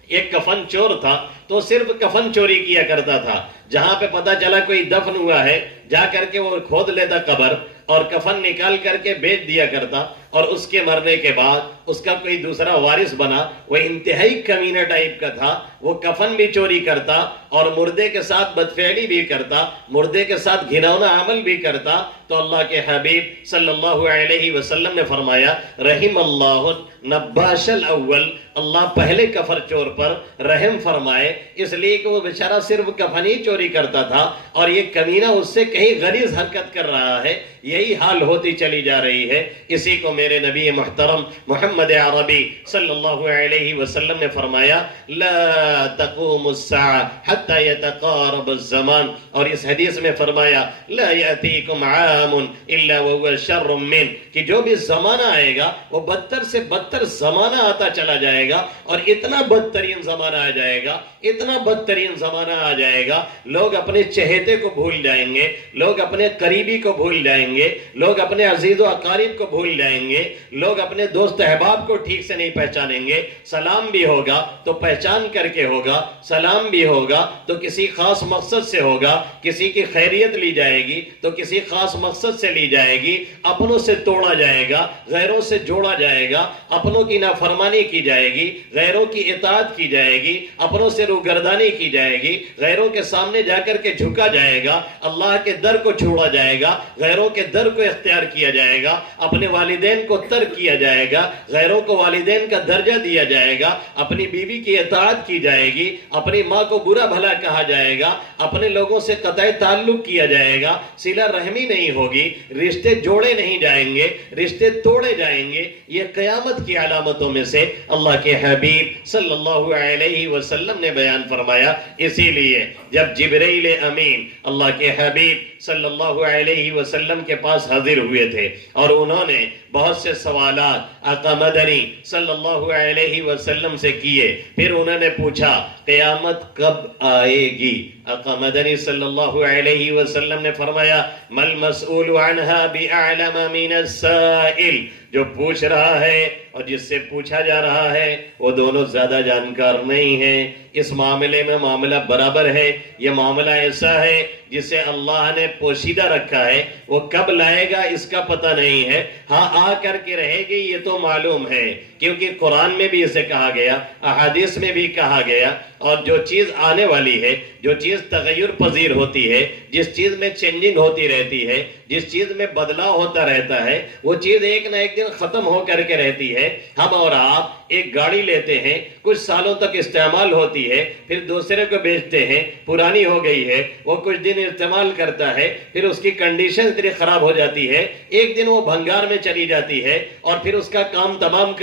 ایک کفن چور تھا تو صرف کفن چوری کیا کرتا تھا. جہاں پہ پتا چلا کوئی دفن ہوا ہے جا کر کے وہ کھود لیتا قبر اور کفن نکال کر کے بیچ دیا کرتا، اور اس کے مرنے کے بعد اس کا کوئی دوسرا وارث بنا. وہ انتہائی کمینہ ٹائپ کا تھا، وہ کفن بھی چوری کرتا اور مردے کے ساتھ بدفعلی بھی کرتا، مردے کے ساتھ گھناؤنا عمل بھی کرتا. تو اللہ کے حبیب صلی اللہ علیہ وسلم نے فرمایا رحم اللہ نباش الاول، اللہ پہلے کفن چور پر رحم فرمائے، اس لیے کہ وہ بیچارہ صرف کفن ہی چوری چوری کرتا تھا اور یہ کمینہ اس سے کہیں غلیظ حرکت کر رہا ہے. یہی حال ہوتی چلی جا رہی ہے. اسی کو میرے نبی محترم محمد عربی صلی اللہ علیہ وسلم نے فرمایا لا تقوم الساعة حتى يتقارب الزمان. اور اس حدیث میں فرمایا لا يأتيكم عام الا وهو شر من، کہ جو بھی زمانہ آئے گا وہ بدتر سے بدتر زمانہ آتا چلا جائے گا. اور اتنا بدترین زمانہ آ جائے گا، اتنا بدترین زمانہ آ جائے گا، لوگ اپنے چہیتے کو بھول جائیں گے، لوگ اپنے قریبی کو بھول جائیں گے، لوگ اپنے عزیز و اقارب کو بھول جائیں گے، لوگ اپنے دوست احباب کو ٹھیک سے نہیں پہچانیں گے. سلام بھی ہوگا تو پہچان کر کے ہوگا، سلام بھی ہوگا تو کسی خاص مقصد سے ہوگا، کسی کی خیریت لی جائے گی تو کسی خاص مقصد سے لی جائے گی. اپنوں سے توڑا جائے گا، غیروں سے جوڑا جائے گا. اپنوں کی نافرمانی کی جائے گی، غیروں کی اطاعت کی جائے گی. اپنوں سے روگردانی کی جائے گی، غیروں کے سامنے جا کر کے جھکا جائے گا. اللہ کے در کو چھوڑا جائے گا، غیروں کے در کو اختیار کیا جائے گا. اپنے والدین کو ترک کیا جائے گا، غیروں کو والدین کا درجہ دیا جائے گا. اپنی بیوی کی اطاعت کی جائے گی، اپنی ماں کو برا بھلا کہا جائے گا. اپنے لوگوں سے قطع تعلق کیا جائے گا، صلہ رحمی نہیں ہوگی، رشتے جوڑے نہیں جائیں گے، رشتے توڑے جائیں گے. یہ قیامت کی علامتوں میں سے اللہ کے حبیب صلی اللہ علیہ وسلم نے بیان فرمایا. اسی لیے جب جبرائیل امین اللہ کے حبیب صلی اللہ علیہ وسلم کے پاس حاضر ہوئے تھے اور انہوں نے بہت سے سوالات آقا مدنی صلی اللہ علیہ وسلم سے کیے، پھر انہوں نے پوچھا قیامت کب آئے گی؟ آقا مدنی صلی اللہ علیہ وسلم نے فرمایا مل مسئول عنہا بأعلم من السائل، جو پوچھ رہا ہے اور جس سے پوچھا جا رہا ہے وہ دونوں زیادہ جانکار نہیں ہیں. اس معاملے میں معاملہ برابر ہے. یہ معاملہ ایسا ہے جسے اللہ نے پوشیدہ رکھا ہے، وہ کب لائے گا اس کا پتہ نہیں ہے. ہاں آ کر کے رہے گی یہ تو معلوم ہے، کیونکہ قرآن میں بھی اسے کہا گیا، احادیث میں بھی کہا گیا. اور جو چیز آنے والی ہے، جو چیز تغیر پذیر ہوتی ہے، جس چیز میں چینجنگ ہوتی رہتی ہے، جس چیز میں بدلاؤ ہوتا رہتا ہے، وہ چیز ایک نہ ایک دن ختم ہو کر کے رہتی ہے. ہم اور آپ ایک گاڑی لیتے ہیں، کچھ سالوں تک استعمال ہوتی ہے، پھر دوسرے کو بیچتے ہیں، پرانی ہو گئی ہے، وہ کچھ دن استعمال کرتا ہے، پھر اس کی کنڈیشن اتنی خراب ہو جاتی ہے، ایک دن وہ بھنگار میں چلی جاتی ہے اور پھر اس کا کام تمام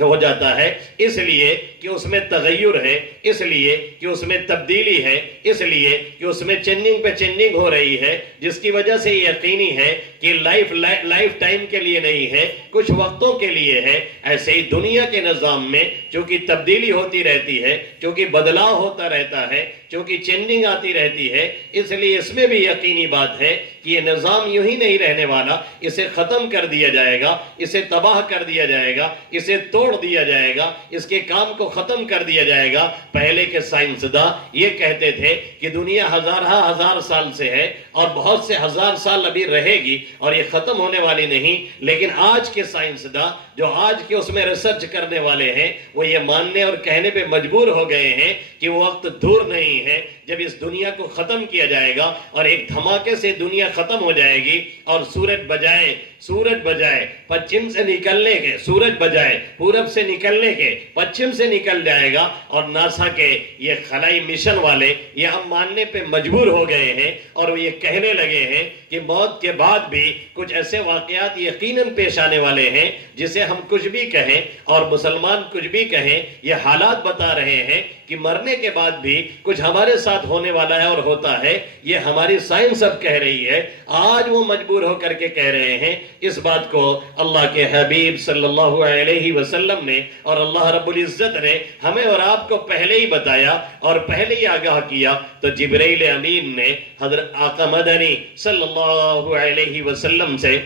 ہو جاتا ہے. اس لیے کہ اس میں تغیر ہے، اس لیے کہ اس میں تبدیلی ہے، اس لیے کہ اس میں چینجنگ پہ چینجنگ ہو رہی ہے، جس کی وجہ سے یقینی ہے کہ لائف ٹائم کے لیے نہیں ہے، کچھ وقتوں کے لیے ہے. ایسے ہی دنیا کے نظام میں چونکہ تبدیلی ہوتی رہتی ہے، چونکہ بدلاؤ ہوتا رہتا ہے، چونکہ چینجنگ آتی رہتی ہے، اس لیے اس میں بھی یقینی بات ہے کہ یہ نظام یوں ہی نہیں رہنے والا. اسے ختم کر دیا جائے گا، اسے تباہ کر دیا جائے گا، اسے توڑ دیا جائے گا، اس کے کام کو ختم کر دیا جائے گا. پہلے کے سائنسداں یہ کہتے تھے کہ دنیا ہزار سال سے ہے اور بہت سے ہزار سال ابھی رہے گی اور یہ ختم ہونے والی نہیں. لیکن آج کے سائنسداں جو آج کے اس میں ریسرچ کرنے والے ہیں وہ یہ ماننے اور کہنے پہ مجبور ہو گئے ہیں کہ وہ وقت دور نہیں ہے جب اس دنیا کو ختم کیا جائے گا اور ایک دھماکے سے دنیا ختم ہو جائے گی اور سورج بجائے پچھم سے نکلنے کے، سورج بجائے پورب سے نکلنے کے پچھم سے نکل جائے گا. اور ناسا کے یہ خلائی مشن والے یہ ہم ماننے پہ مجبور ہو گئے ہیں اور وہ یہ کہنے لگے ہیں کہ موت کے بعد بھی کچھ ایسے واقعات یقیناً پیش آنے والے ہیں جسے ہم کچھ بھی کہیں اور مسلمان کچھ بھی کہیں، یہ حالات بتا رہے ہیں کہ مرنے کے بعد بھی کچھ ہمارے ساتھ ہونے والا ہے اور ہوتا ہے. یہ ہماری سائنس اب کہہ رہی ہے، آج وہ مجبور ہو کر کے کہہ رہے ہیں. اس بات کو اللہ کے حبیب صلی اللہ علیہ وسلم نے اور اللہ رب العزت نے ہمیں اور آپ کو پہلے ہی بتایا اور پہلے ہی آگاہ کیا. تو جبرائیل امین نے حضرت آقا مدنی صلی اللہ علیہ وسلم سے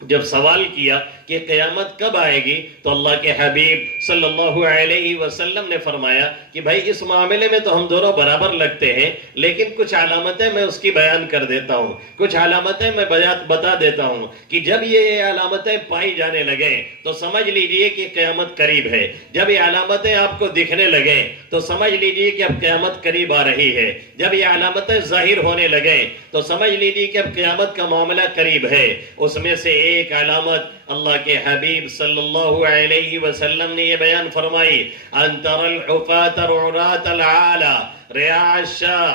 جب سوال کیا کہ قیامت کب آئے گی تو اللہ کے حبیب صلی اللہ علیہ وسلم نے فرمایا کہ بھائی اس معاملے میں تو ہم دونوں برابر لگتے ہیں، لیکن کچھ علامتیں میں اس کی بیان کر دیتا ہوں، کچھ علامتیں میں بتا دیتا ہوں کہ جب یہ علامتیں پائی جانے لگیں تو سمجھ لیجئے کہ قیامت قریب ہے. جب یہ علامتیں آپ کو دکھنے لگیں تو سمجھ لیجئے کہ اب قیامت قریب آ رہی ہے. جب یہ علامتیں ظاہر ہونے لگیں تو سمجھ لیجئے کہ اب قیامت کا معاملہ قریب ہے. اس میں سے ایک علامت اللہ کے حبیب صلی اللہ علیہ وسلم نے یہ بیان فرمائی ان تر الحفاة العراة العالى رعاء الشاة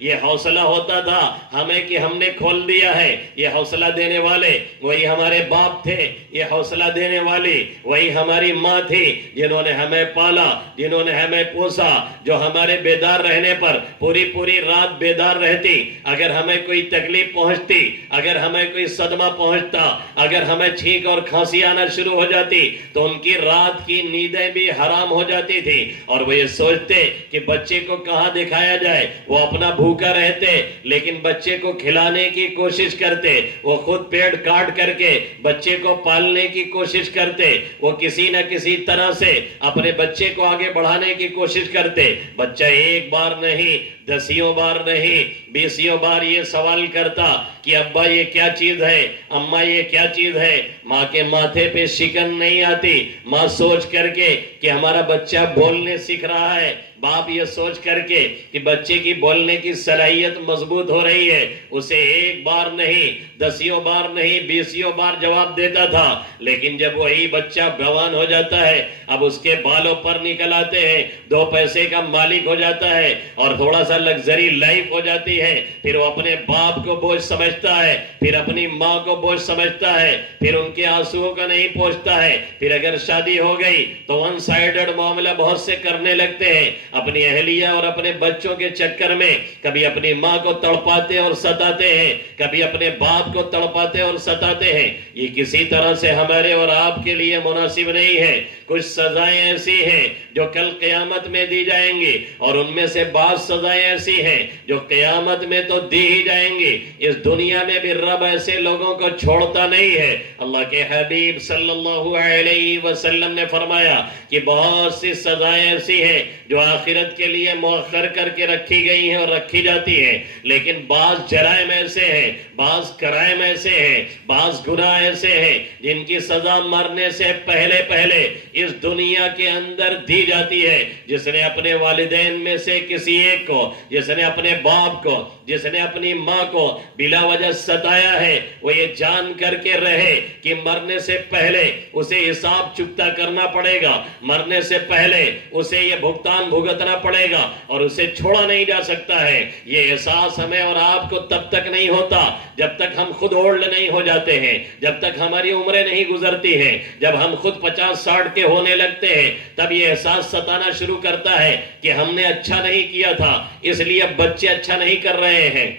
یہ حوصلہ ہوتا تھا ہمیں کہ ہم نے کھول دیا ہے. یہ حوصلہ دینے والے وہی ہمارے باپ تھے, یہ حوصلہ دینے والی وہی ہماری ماں تھی جنہوں نے ہمیں پالا, جنہوں نے ہمیں پوسا, جو ہمارے بیدار رہنے پر پوری پوری رات بیدار رہتی. اگر ہمیں کوئی تکلیف پہنچتی, اگر ہمیں کوئی صدمہ پہنچتا, اگر ہمیں چھینک اور کھانسی آنا شروع ہو جاتی تو ان کی رات کی نیندیں بھی حرام ہو جاتی تھی. اور وہ یہ سوچتے کہ بچے کو کہاں دکھایا جائے. وہ اپنا بھوکا رہتے لیکن بچے کو کھلانے کی کوشش کرتے, وہ خود پیٹ کاٹ کر کے بچے کو پالنے کی کوشش کرتے, وہ کسی نہ کسی طرح سے اپنے بچے کو آگے بڑھانے کی کوشش کرتے. بچہ ایک بار نہیں, 10 بار نہیں, 20 بار یہ سوال کرتا کہ ابا یہ کیا چیز ہے, اماں یہ کیا چیز ہے. ماں کے ماتھے پہ شکن نہیں آتی. ماں سوچ کر کے کہ ہمارا بچہ بولنے سیکھ رہا ہے, باپ یہ سوچ کر کے کہ بچے کی بولنے کی صلاحیت مضبوط ہو رہی ہے, اسے ایک بار نہیں, 10 بار نہیں, 20 بار جواب دیتا تھا. لیکن جب وہی بچہ جوان ہو جاتا ہے, اب اس کے بالوں پر نکل آتے ہیں, 2 پیسے کا مالک ہو جاتا ہے اور تھوڑا سا لگزری لائف ہو جاتی ہے, پھر وہ اپنے باپ کو بوجھ سمجھتا ہے, پھر اپنی ماں کو بوجھ سمجھتا ہے, پھر ان کے آنسوؤں کا نہیں پہنچتا ہے. پھر اگر شادی ہو گئی تو ون سائیڈڈ معاملہ بہت سے کرنے لگتے ہیں. اپنی اہلیہ اور اپنے بچوں کے چکر میں کبھی اپنی ماں کو تڑپاتے اور ستاتے ہیں, کبھی اپنے باپ کو تڑپاتے اور ستاتے ہیں. یہ کسی طرح سے ہمارے اور آپ کے لیے مناسب نہیں ہے. کچھ سزائیں ایسی ہیں جو کل قیامت میں دی جائیں گی, اور ان میں سے بعض سزائیں ایسی ہیں جو قیامت میں تو دی ہی جائیں گی. اس دنیا میں بھی رب ایسے لوگوں کو چھوڑتا نہیں ہے. اللہ کے حبیب صلی اللہ علیہ وسلم نے فرمایا کہ بہت سی سزائیں ایسی ہیں جو آخرت کے لیے مؤخر کر کے رکھی گئی ہیں اور رکھی جاتی ہیں. لیکن بعض جرائم ایسے ہیں, بعض کرائم ایسے ہیں, بعض گناہ ایسے ہیں جن کی سزا مرنے سے پہلے پہلے اس دنیا کے اندر دی جاتی ہے. جس نے اپنے والدین میں سے کسی ایک کو, جس نے اپنے باپ کو, جس نے اپنی ماں کو بلا وجہ ستایا ہے, وہ یہ جان کر کے رہے کہ مرنے سے پہلے اسے حساب چکتا کرنا پڑے گا, مرنے سے پہلے اسے یہ بھگتان بھگتنا پڑے گا اور اسے چھوڑا نہیں جا سکتا ہے. یہ احساس ہمیں اور آپ کو تب تک نہیں ہوتا جب تک ہم خود اولڈ نہیں ہو جاتے ہیں, جب تک ہماری عمریں نہیں گزرتی ہیں. جب ہم خود 50-60 کے ہونے لگتے ہیں تب یہ احساس ستانا شروع کرتا ہے کہ ہم نے اچھا نہیں کیا تھا, اس لیے اب بچے اچھا نہیں کر رہے ہیں.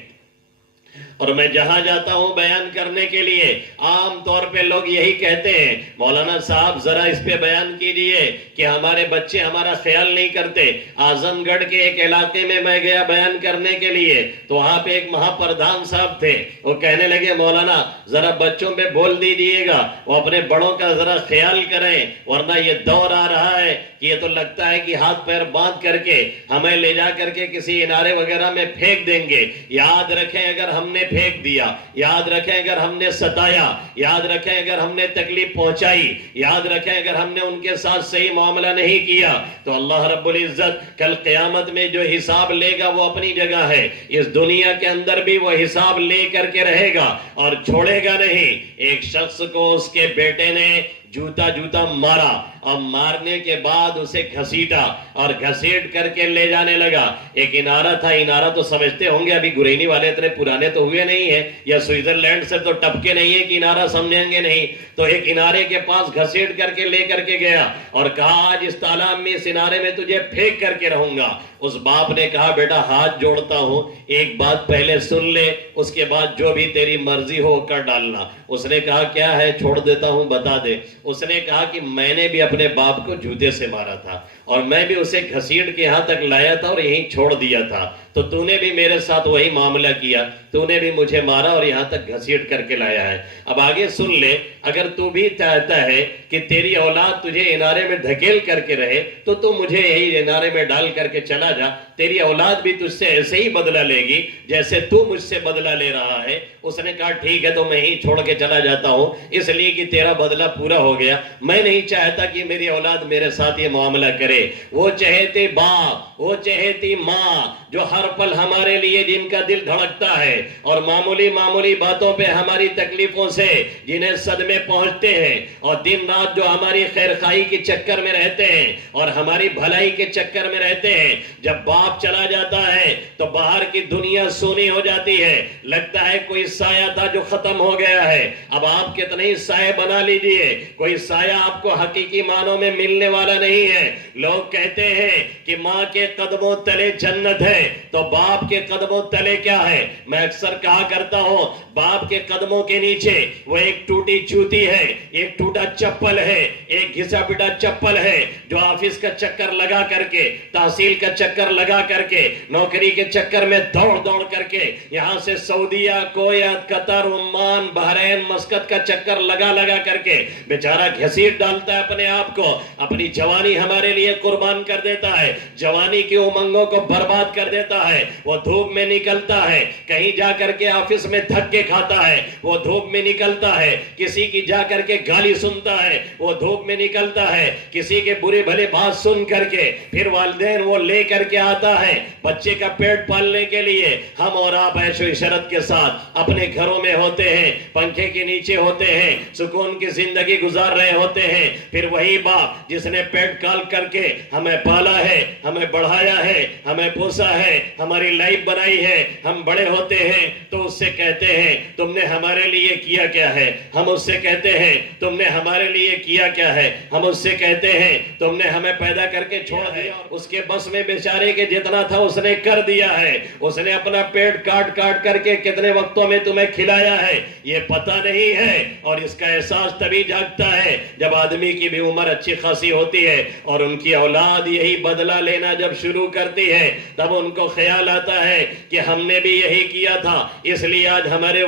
اور میں جہاں جاتا ہوں بیان کرنے کے لیے عام طور پہ لوگ یہی کہتے ہیں, مولانا صاحب ذرا اس پہ بیان کیجئے کہ ہمارے بچے ہمارا خیال نہیں کرتے. اعظم گڑھ کے ایک علاقے میں میں گیا بیان کرنے کے لیے, تو وہاں پہ ایک مہا پردھان صاحب تھے. وہ کہنے لگے مولانا ذرا بچوں پہ بول دیجئے گا, وہ اپنے بڑوں کا ذرا خیال کریں, ورنہ یہ دور آ رہا ہے کہ یہ تو لگتا ہے کہ ہاتھ پیر باندھ کر کے ہمیں لے جا کر کے کسی انارے وغیرہ میں پھینک دیں گے. یاد رکھیں اگر ہم نے پھینک دیا, یاد رکھیں اگر ہم نے ستایا, یاد رکھیں اگر ہم نے تکلیف پہنچائی, یاد رکھیں اگر ہم نے ان کے ساتھ صحیح معاملہ نہیں کیا, تو اللہ رب العزت کل قیامت میں جو حساب لے گا وہ اپنی جگہ ہے. اس دنیا کے اندر بھی وہ حساب لے کر کے رہے گا اور چھوڑے گا نہیں. ایک شخص کو اس کے بیٹے نے جوتا مارا اور مارنے کے بعد اسے گھسیٹا اور گھسیٹ کر کے لے جانے لگا. ایک انارہ تھا, انارہ تو سمجھتے ہوں گے, ابھی گرینی والے اتنے پرانے تو ہوئے نہیں ہیں, یا سوئٹزرلینڈ سے تو ٹپکے نہیں ہے کہ انارہ سمجھیں گے نہیں. تو ایک انارے کے پاس گھسیٹ کر کے لے کر کے گیا اور کہا آج اس تالاب میں, اس انارے میں تجھے پھینک کر کے رہوں گا. اس باپ نے کہا بیٹا ہاتھ جوڑتا ہوں, ایک بات پہلے سن لے, اس کے بعد جو بھی تیری مرضی ہو کر ڈالنا. اس نے کہا کیا ہے, چھوڑ دیتا ہوں بتا دے. اس نے کہا کہ میں نے بھی اپنے باپ کو جوتے سے مارا تھا اور میں بھی اسے گھسیٹ کے یہاں تک لایا تھا اور یہیں چھوڑ دیا تھا, تو تو نے بھی میرے ساتھ وہی معاملہ کیا, تو نے بھی مجھے مارا اور یہاں تک گھسیٹ کر کے لایا ہے. اب آگے سن لے, اگر تو بھی چاہتا ہے کہ تیری اولاد تجھے انارے میں دھکیل کر کے رہے تو تو مجھے یہی انارے میں ڈال کر کے چلا جا, تیری اولاد بھی تجھ سے ایسے ہی بدلہ لے گی جیسے تو مجھ سے بدلہ لے رہا ہے. اس نے کہا ٹھیک ہے تو میں ہی چھوڑ کے چلا جاتا ہوں, اس لیے کہ تیرا بدلہ پورا ہو گیا. میں نہیں چاہتا کہ میری اولاد میرے ساتھ یہ معاملہ کرے. کرے، وہ چہیتے باپ، وہ چہیتی ماں جو ہر پل ہمارے لیے جن کا دل دھڑکتا ہے اور معمولی معمولی باتوں پہ ہماری تکلیفوں سے جنہیں صدمے پہنچتے ہیں اور دن رات جو ہماری خیرخواہی کے چکر میں رہتے ہیں اور ہماری بھلائی کے چکر میں رہتے ہیں، جب باپ چلا جاتا ہے تو باہر کی دنیا سونی ہو جاتی ہے، لگتا ہے کوئی سایہ تھا جو ختم ہو گیا ہے۔ اب آپ کتنے ہی سائے بنا لیجئے، کوئی سایہ آپ کو حقیقی معنوں میں ملنے والا نہیں ہے۔ لوگ کہتے ہیں کہ ماں کے قدموں تلے جنت ہے، تو باپ کے قدموں تلے کیا ہے؟ میں اکثر کہا کرتا ہوں، باپ کے قدموں کے نیچے وہ ایک ٹوٹی جوتی ہے، ایک ٹوٹا چپل ہے، ایک گھسا پٹا چپل ہے جو آفس کا چکر لگا کر کے، تحصیل کا چکر لگا کر کے، نوکری کے چکر میں دوڑ دوڑ کر کے یہاں سے سعودیہ، کویت، قطر، عمان، بحرین، مسقط کا چکر لگا لگا کر کے بیچارہ گھسیٹ ڈالتا ہے اپنے آپ کو، اپنی جوانی ہمارے لیے قربان کر دیتا ہے، جوانی کی امنگوں کو برباد کر دیتا ہے۔ وہ دھوپ میں نکلتا ہے، کہیں جا کر کے آفس میں دھکے کھاتا ہے، وہ دھوپ میں نکلتا ہے، کسی کی جا کر کے گالی سنتا ہے، وہ دھوپ میں نکلتا ہے، کسی کے برے بھلے بات سن کر کے پھر والدین وہ لے کر کے آتا ہے بچے کا پیٹ پالنے کے لیے۔ ہم اور آپ عیش و عشرت کے ساتھ اپنے گھروں میں ہوتے ہیں، پنکھے کے نیچے ہوتے ہیں، سکون کی زندگی گزار رہے ہوتے ہیں، پھر وہی باپ جس نے پیٹ کال کر کے ہمیں پالا ہے، ہمیں بڑھایا ہے، ہمیں پوسا ہے، ہماری لائف بنائی ہے، ہم بڑے ہوتے ہیں تو اس سے کہتے ہیں تم نے ہمارے لیے کیا کیا ہے؟ ہم اس سے کہتے ہیں تم نے ہمارے لیے کیا کیا ہے؟ ہم اس سے کہتے ہیں تم نے ہمیں پیدا کر کے چھوڑ دیا، اس کے بس میں بیچارے کے جتنا تھا اس نے کر دیا ہے، اس نے اپنا پیٹ کاٹ کاٹ کر کے کتنے وقتوں میں تمہیں کھلایا ہے یہ پتہ نہیں ہے، اور اس کا احساس تبھی جاگتا ہے جب آدمی کی بھی عمر اچھی خاصی ہوتی ہے اور ان کی اولاد یہی بدلہ لینا جب شروع کرتی ہے، تب ان کو خیال آتا ہے کہ ہم نے بھی یہی کیا تھا، اس لیے آج ہماری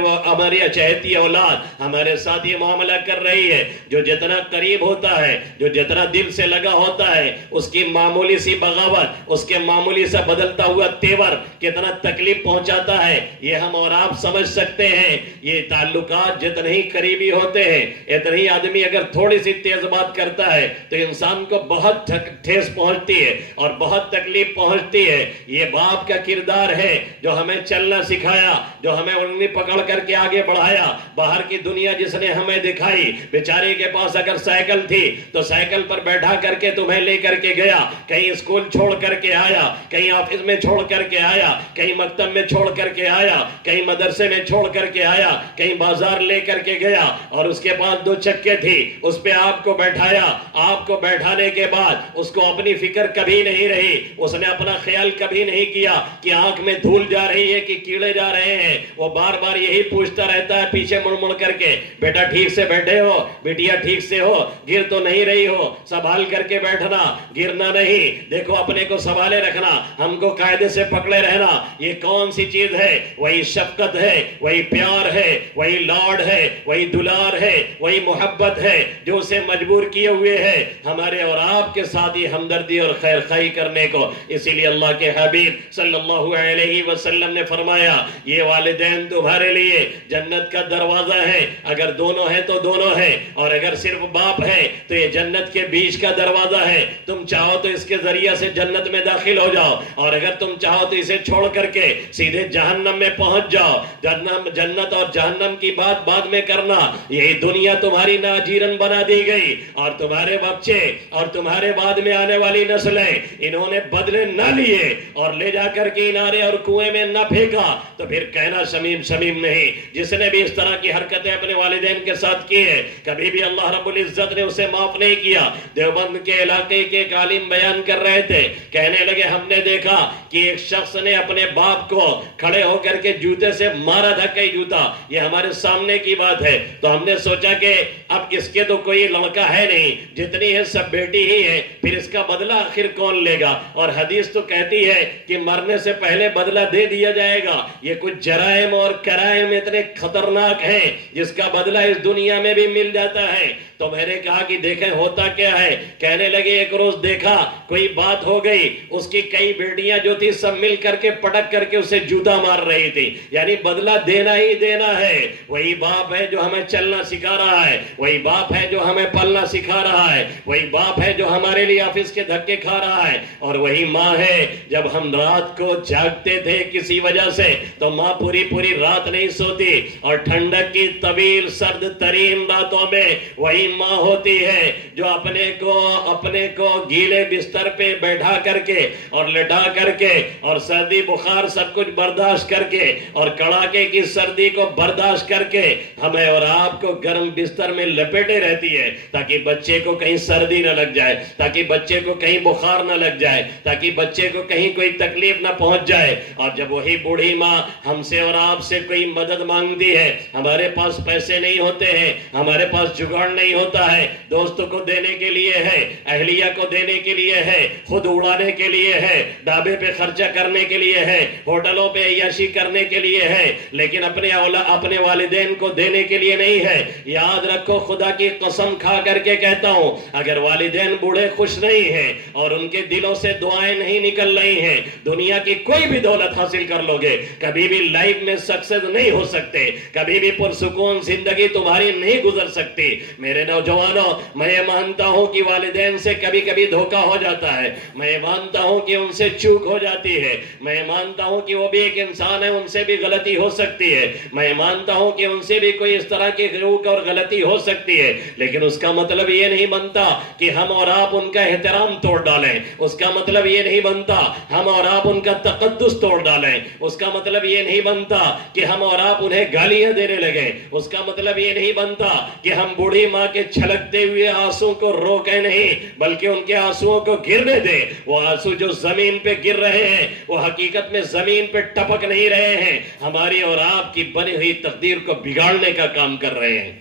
چہیتی اولاد ہمارے ساتھ یہ معاملہ کر رہی ہے۔ جو جتنا قریب ہوتا ہے، جو جتنا دل سے لگا ہوتا ہے، اس کی معمولی سی بغاوت، اس کے معمولی سا بدلتا ہوا تیور کتنا تکلیف پہنچاتا ہے، یہ ہم اور آپ سمجھ سکتے ہیں۔ یہ تعلقات جتنے ہی قریبی ہوتے ہیں، اتنے ہی آدمی اگر تھوڑی سی تیز بات کرتا ہے تو انسان کو بہت ٹھیس پہنچتی ہے اور بہت تکلیف پہنچتی ہے۔ یہ باپ کا کردار ہے جو ہمیں چلنا سکھایا، جو ہمیں انگلی پکڑ کر کے آگے بڑھایا، باہر کی دنیا جس نے ہمیں دکھائی۔ بیچارے کے پاس اگر سائیکل تھی تو سائیکل پر بیٹھا کر کے تمہیں لے کر کے گیا، کہیں اسکول چھوڑ کر کے آیا، کہیں آفس میں چھوڑ کر کے آیا، کہیں مکتب میں چھوڑ کر کے آیا، کہیں مدرسے میں چھوڑ کر کے آیا، کہیں بازار لے کر کے گیا، اور اس کے پاس 2 چکے تھی، اس پہ آپ کو بیٹھایا۔ آپ کو بیٹھانے کے بعد اس کو اپنی فکر کبھی نہیں رہی، اس نے اپنا خیال کبھی نہیں کیا کہ آنکھ میں دھول جا رہی ہے کہ کیڑے جا رہے ہیں۔ وہ بار بار یہی پوچھتا رہتا ہے پیچھے مڑ مڑ کر کے، بیٹا ٹھیک سے بیٹھے ہو؟ بیٹیا ٹھیک سے ہو؟ گر تو نہیں رہی ہو؟ سنبھال کر کے بیٹھنا، گرنا نہیں، دیکھو اپنے کو سنبھالے رکھنا، ہم کو قاعدے سے پکڑے رہنا۔ یہ کون سی چیز ہے؟ وہی شفقت ہے، وہی پیار ہے، وہی لاڈ ہے، وہی دلار ہے، وہی محبت ہے جو اسے مجبور کیے ہوئے ہے ہمارے اور آپ کے ساتھ یہ ہمدردی اور خیر خواہی کرنے کو۔ اسی لیے اللہ کے حبیب صلی اللہ علیہ وسلم نے فرمایا یہ والدین تمہارے لیے جنت کا دروازہ ہے، اگر دونوں ہیں تو دونوں ہیں، اور اگر صرف باپ ہے تو یہ جنت کے بیچ کا دروازہ ہے۔ تم چاہو تو اس کے ذریعے سے جنت میں داخل ہو جاؤ، اور اگر تم چاہو تو اسے چھوڑ کر کے سیدھے جہنم میں پہنچ جاؤ۔ جنت اور جہنم کی بات بعد میں کرنا، یہی دنیا تمہاری ناجیرن بنا دی گئی، اور تمہارے بچے اور تمہارے بعد میں آنے والی نسلیں انہوں نے بدلے نہ لیے اور لے جا کر کے انارے اور کنویں میں نہ پھینکا تو پھر کہنا شمیم نہیں۔ جس نے بھی اس طرح کی حرکتیں اپنے والدین کے ساتھ کی ہے، کبھی بھی اللہ رب العزت نے اسے معاف نہیں کیا۔ دیوبند کے علاقے کے ایک عالم بیان کر رہے تھے، کہنے لگے ہم نے دیکھا کہ ایک شخص نے اپنے باپ کو کھڑے ہو کر کے جوتے سے مارا تھا، کئی جوتا، یہ ہمارے سامنے کی بات ہے۔ تو ہم نے سوچا کہ اب اس کے تو کوئی لڑکا ہے نہیں، جتنی ہے سب بیٹی ہی ہے، پھر اس کا بدلہ آخر کون لے گا؟ اور حدیث تو کہتی ہے کہ مرنے سے پہلے بدلہ دے دیا جائے گا۔ یہ کچھ جرائم اور کرائم اتنے خطرناک ہیں جس کا بدلہ اس دنیا میں بھی مل جاتا ہے۔ تو میں نے کہا کہ دیکھیں ہوتا کیا ہے. کہنے لگے ایک روز دیکھا کوئی بات ہو گئی, اس کی کئی بیٹیاں جو تھی سب مل کر کے پٹک کر کے اسے جوتا مار رہی تھی, یعنی بدلہ دینا ہی دینا ہے. وہی باپ ہے جو ہمیں چلنا سکھا رہا ہے, وہی باپ ہے جو ہمیں پلنا سکھا رہا ہے, وہی باپ ہے جو ہمارے لیے آفس کے دھکے کھا رہا ہے, اور وہی ماں ہے جب ہم رات کو جاگتے تھے کسی وجہ سے تو ماں پوری پوری رات نہیں سوتی, اور ٹھنڈک کی طویل سرد ترین راتوں میں وہی ماں ہوتی ہے جو اپنے کو گیلے بستر پہ بیٹھا کر کے اور لٹا کر کے اور سردی بخار سب کچھ برداشت کر کے اور کڑاکے کی سردی کو برداشت کر کے ہمیں اور آپ کو گرم بستر میں لپیٹے رہتی ہے تاکہ بچے کو کہیں سردی نہ لگ جائے, تاکہ بچے کو کہیں بخار نہ لگ جائے, تاکہ بچے کو کہیں کوئی تکلیف نہ پہنچ جائے. اور جب وہی بوڑھی ماں ہم سے اور آپ سے کوئی مدد مانگتی ہے, ہمارے پاس پیسے نہیں ہوتے ہیں, ہمارے پاس جگاڑ نہیں ہوتا ہے, دوستوں کو دینے کے لیے ہے, اہلیہ کو دینے کے لیے ہے, خود اڑانے کے لیے ہے, ڈھابے پہ خرچہ کرنے کے لیے ہے, ہوٹلوں پہ عیاشی کرنے کے لیے ہے, لیکن اپنے والدین کو دینے کے لیے نہیں ہے. یاد رکھو, خدا کی قسم کھا کر کے کہتا ہوں, اگر والدین بوڑھے خوش نہیں ہیں اور ان کے دلوں سے دعائیں نہیں نکل رہی ہیں, دنیا کی کوئی بھی دولت حاصل کر لو گے, کبھی بھی لائف میں سکسیس نہیں ہو سکتے, کبھی بھی پرسکون زندگی تمہاری نہیں گزر سکتی. میرے نوجوانوں, میں یہ مانتا ہوں کہ والدین سے کبھی کبھی دھوکہ ہو جاتا ہے, میں مانتا ہوں کہ ان سے چوک ہو جاتی ہے, میں مانتا ہوں کہ وہ بھی ایک انسان ہے, ان سے بھی غلطی ہو سکتی ہے, میں مانتا ہوں کہ ان سے بھی کوئی اس طرح کی غلط اور غلطی ہو سکتی ہے, لیکن اس کا مطلب یہ نہیں بنتا کہ ہم اور آپ ان کا احترام توڑ ڈالیں, اس کا مطلب یہ نہیں بنتا ہم اور آپ ان کا تقدس توڑ ڈالیں, اس کا مطلب یہ نہیں بنتا کہ ہم اور آپ انہیں گالیاں دینے لگیں, اس کا مطلب یہ نہیں بنتا کہ ہم بوڑھی ماں کے چھلکتے ہوئے آنسوں کو روکیں نہیں, بلکہ ان کے آنسوں کو گرنے دیں. وہ آنسو جو زمین پہ گر رہے ہیں وہ حقیقت میں زمین پہ ٹپک نہیں رہے ہیں, ہماری اور آپ کی بنی ہوئی تقدیر کو بگاڑنے کا کام کر رہے ہیں.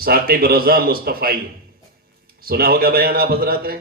ثاقب رضا مصطفی, سنا ہوگا بیان آپ حضرات نے,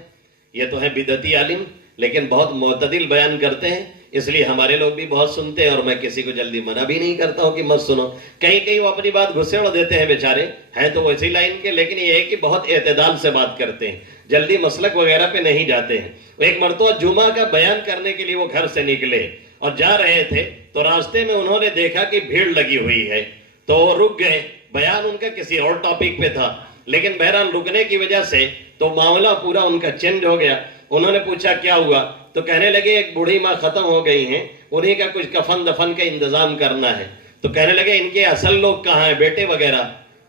یہ تو ہے بدعتی عالم لیکن بہت معتدل بیان کرتے ہیں, اس لیے ہمارے لوگ بھی بہت سنتے ہیں, اور میں کسی کو جلدی منع بھی نہیں کرتا ہوں کہ مت سنو. کہیں وہ اپنی بات گھسیڑ دیتے ہیں بیچارے, ہیں تو وہ اسی لائن کے, لیکن یہ ہے کہ بہت اعتدال سے بات کرتے ہیں, جلدی مسلک وغیرہ پہ نہیں جاتے ہیں. ایک مرتبہ جمعہ کا بیان کرنے کے لیے وہ گھر سے نکلے اور جا رہے تھے تو راستے میں انہوں نے دیکھا کہ بھیڑ لگی ہوئی ہے, تو وہ رک گئے. بیان ان کا کسی اور ٹاپک پہ تھا, لیکن بہرحال رکنے کی وجہ سے تو معاملہ پورا ان کا چینج ہو گیا. انہوں نے پوچھا کیا ہوا, تو کہنے لگے ایک بوڑھی ماں ختم ہو گئی ہیں, انہیں کا کچھ کفن دفن کا انتظام کرنا ہے. تو کہنے لگے ان کے اصل لوگ کہاں ہیں, بیٹے وغیرہ؟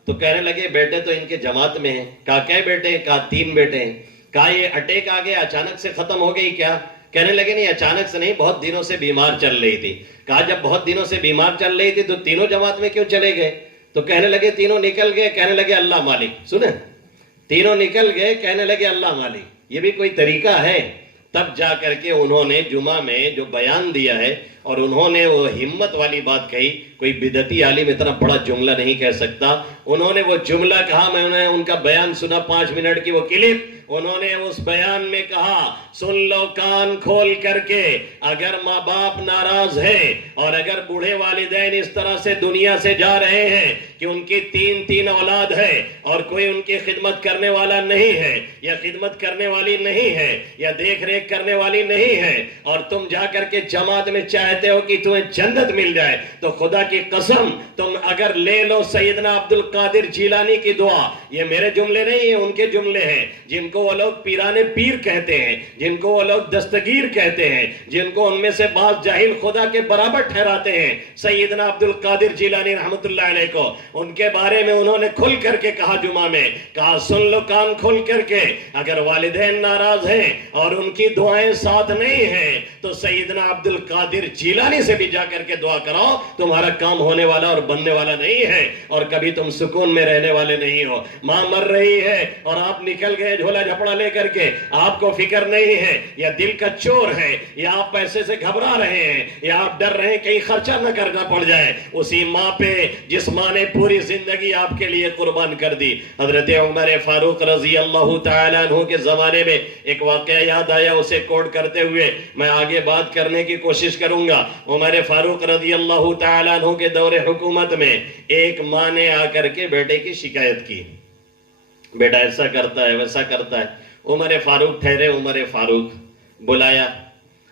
تو کہنے لگے بیٹے تو ان کے جماعت میں ہیں. کہا کئے بیٹے ہیں؟ کہا 3 بیٹے ہیں. کہا یہ اٹیک آ گیا, اچانک سے ختم ہو گئی کیا؟ کہنے لگے نہیں, اچانک سے نہیں, بہت دنوں سے بیمار چل رہی تھی. کہا جب بہت دنوں سے بیمار چل رہی تھی تو تینوں جماعت میں کیوں چلے گئے؟ تو کہنے لگے تینوں نکل گئے. کہنے لگے اللہ مالک. سنیں, تینوں نکل گئے, کہنے لگے اللہ مالک, یہ بھی کوئی طریقہ ہے؟ تب جا کر کے انہوں نے جمعہ میں جو بیان دیا ہے اور انہوں نے وہ ہمت والی بات کہی, کوئی بدعتی عالم اتنا بڑا جملہ نہیں کہہ سکتا. انہوں نے وہ جملہ کہا, میں نے ان کا بیان سنا 5 منٹ کی وہ کلپ, انہوں نے اس بیان میں کہا سن لو کان کھول کر کے, اگر ماں باپ ناراض ہیں اور اگر بوڑھے والدین اس طرح سے دنیا سے جا رہے ہیں کہ ان کی 3 اولاد ہے اور کوئی ان کی خدمت کرنے والا نہیں ہے یا خدمت کرنے والی نہیں ہے یا دیکھ ریکھ کرنے والی نہیں ہے, اور تم جا کر کے جماعت میں چاہتے ہو کہ تمہیں جنت مل جائے, تو خدا کی قسم تم اگر لے لو سیدنا عبد القادر جیلانی کی دعا. یہ میرے جملے نہیں ہیں, ان کے جملے ہیں, جن کو وہ لوگ پیرانے پیر کہتے ہیں, جن کو وہ لوگ دستگیر کہتے ہیں, جن کو ان میں سے بعض جاہل خدا کے برابر ٹھہراتے ہیں. سیدنا عبد القادر جیلانی رحمت اللہ علیہ کو ان کے بارے میں انہوں نے کھل کر کے کہا جمعہ میں, کہا سن لو کان کھل کر کے, اگر والدین ناراض ہیں اور ان کی دعائیں ساتھ نہیں ہیں تو سیدنا عبد القادر جیلانی سے بھی جا کر کے دعا کراؤ, تمہارا کام ہونے والا اور بننے والا نہیں ہے اور کبھی تم سکون میں رہنے والے نہیں ہو. ماں مر رہی ہے اور آپ نکل گئے جھولا جھپڑا لے کر کے, آپ کو فکر نہیں ہے, یا دل کا چور ہے, یا آپ پیسے سے گھبرا رہے ہیں, یا آپ ڈر رہے ہیں کہیں خرچہ نہ کرنا پڑ جائے اسی ماں پہ جس ماں نے پوری زندگی آپ کے لیے قربان کر دی. حضرت عمر فاروق رضی اللہ تعالیٰ عنہ کے زمانے میں ایک واقعہ یاد آیا, اسے کوٹ کرتے ہوئے میں آگے بات کرنے کی کوشش کروں گا. عمر فاروق رضی اللہ تعالیٰ عنہ کے دور حکومت میں ایک ماں نے آ کر کے بیٹے کی شکایت کی. بیٹا ایسا کرتا ہے ویسا کرتا ہے. عمر فاروق ٹھہرے. عمر فاروق بلایا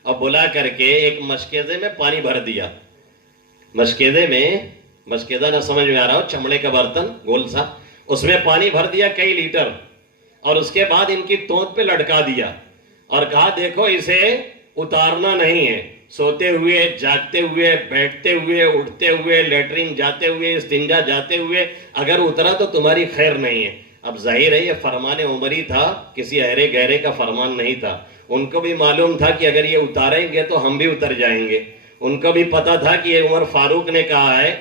اور بلا کر کے ایک مشکیزے میں پانی بھر دیا. مشکیزے میں، مشکیزہ نہ سمجھ میں آ رہا ہو، چمڑے کا برتن گول سا، اس میں پانی بھر دیا کئی لیٹر، اور اس کے بعد ان کی تونت پہ لٹکا دیا اور کہا دیکھو اسے اتارنا نہیں ہے. سوتے ہوئے، جاگتے ہوئے، بیٹھتے ہوئے، اٹھتے ہوئے، لیٹرین جاتے ہوئے، استنجا جاتے ہوئے اگر اترا تو تمہاری خیر نہیں ہے. اب ظاہر ہے یہ فرمان عمری تھا، کسی اہرے گہرے کا فرمان نہیں تھا. ان کو بھی معلوم تھا کہ اگر یہ اتاریں گے تو ہم بھی اتر جائیں گے. ان کو بھی پتا تھا کہ یہ عمر فاروق نے کہا ہے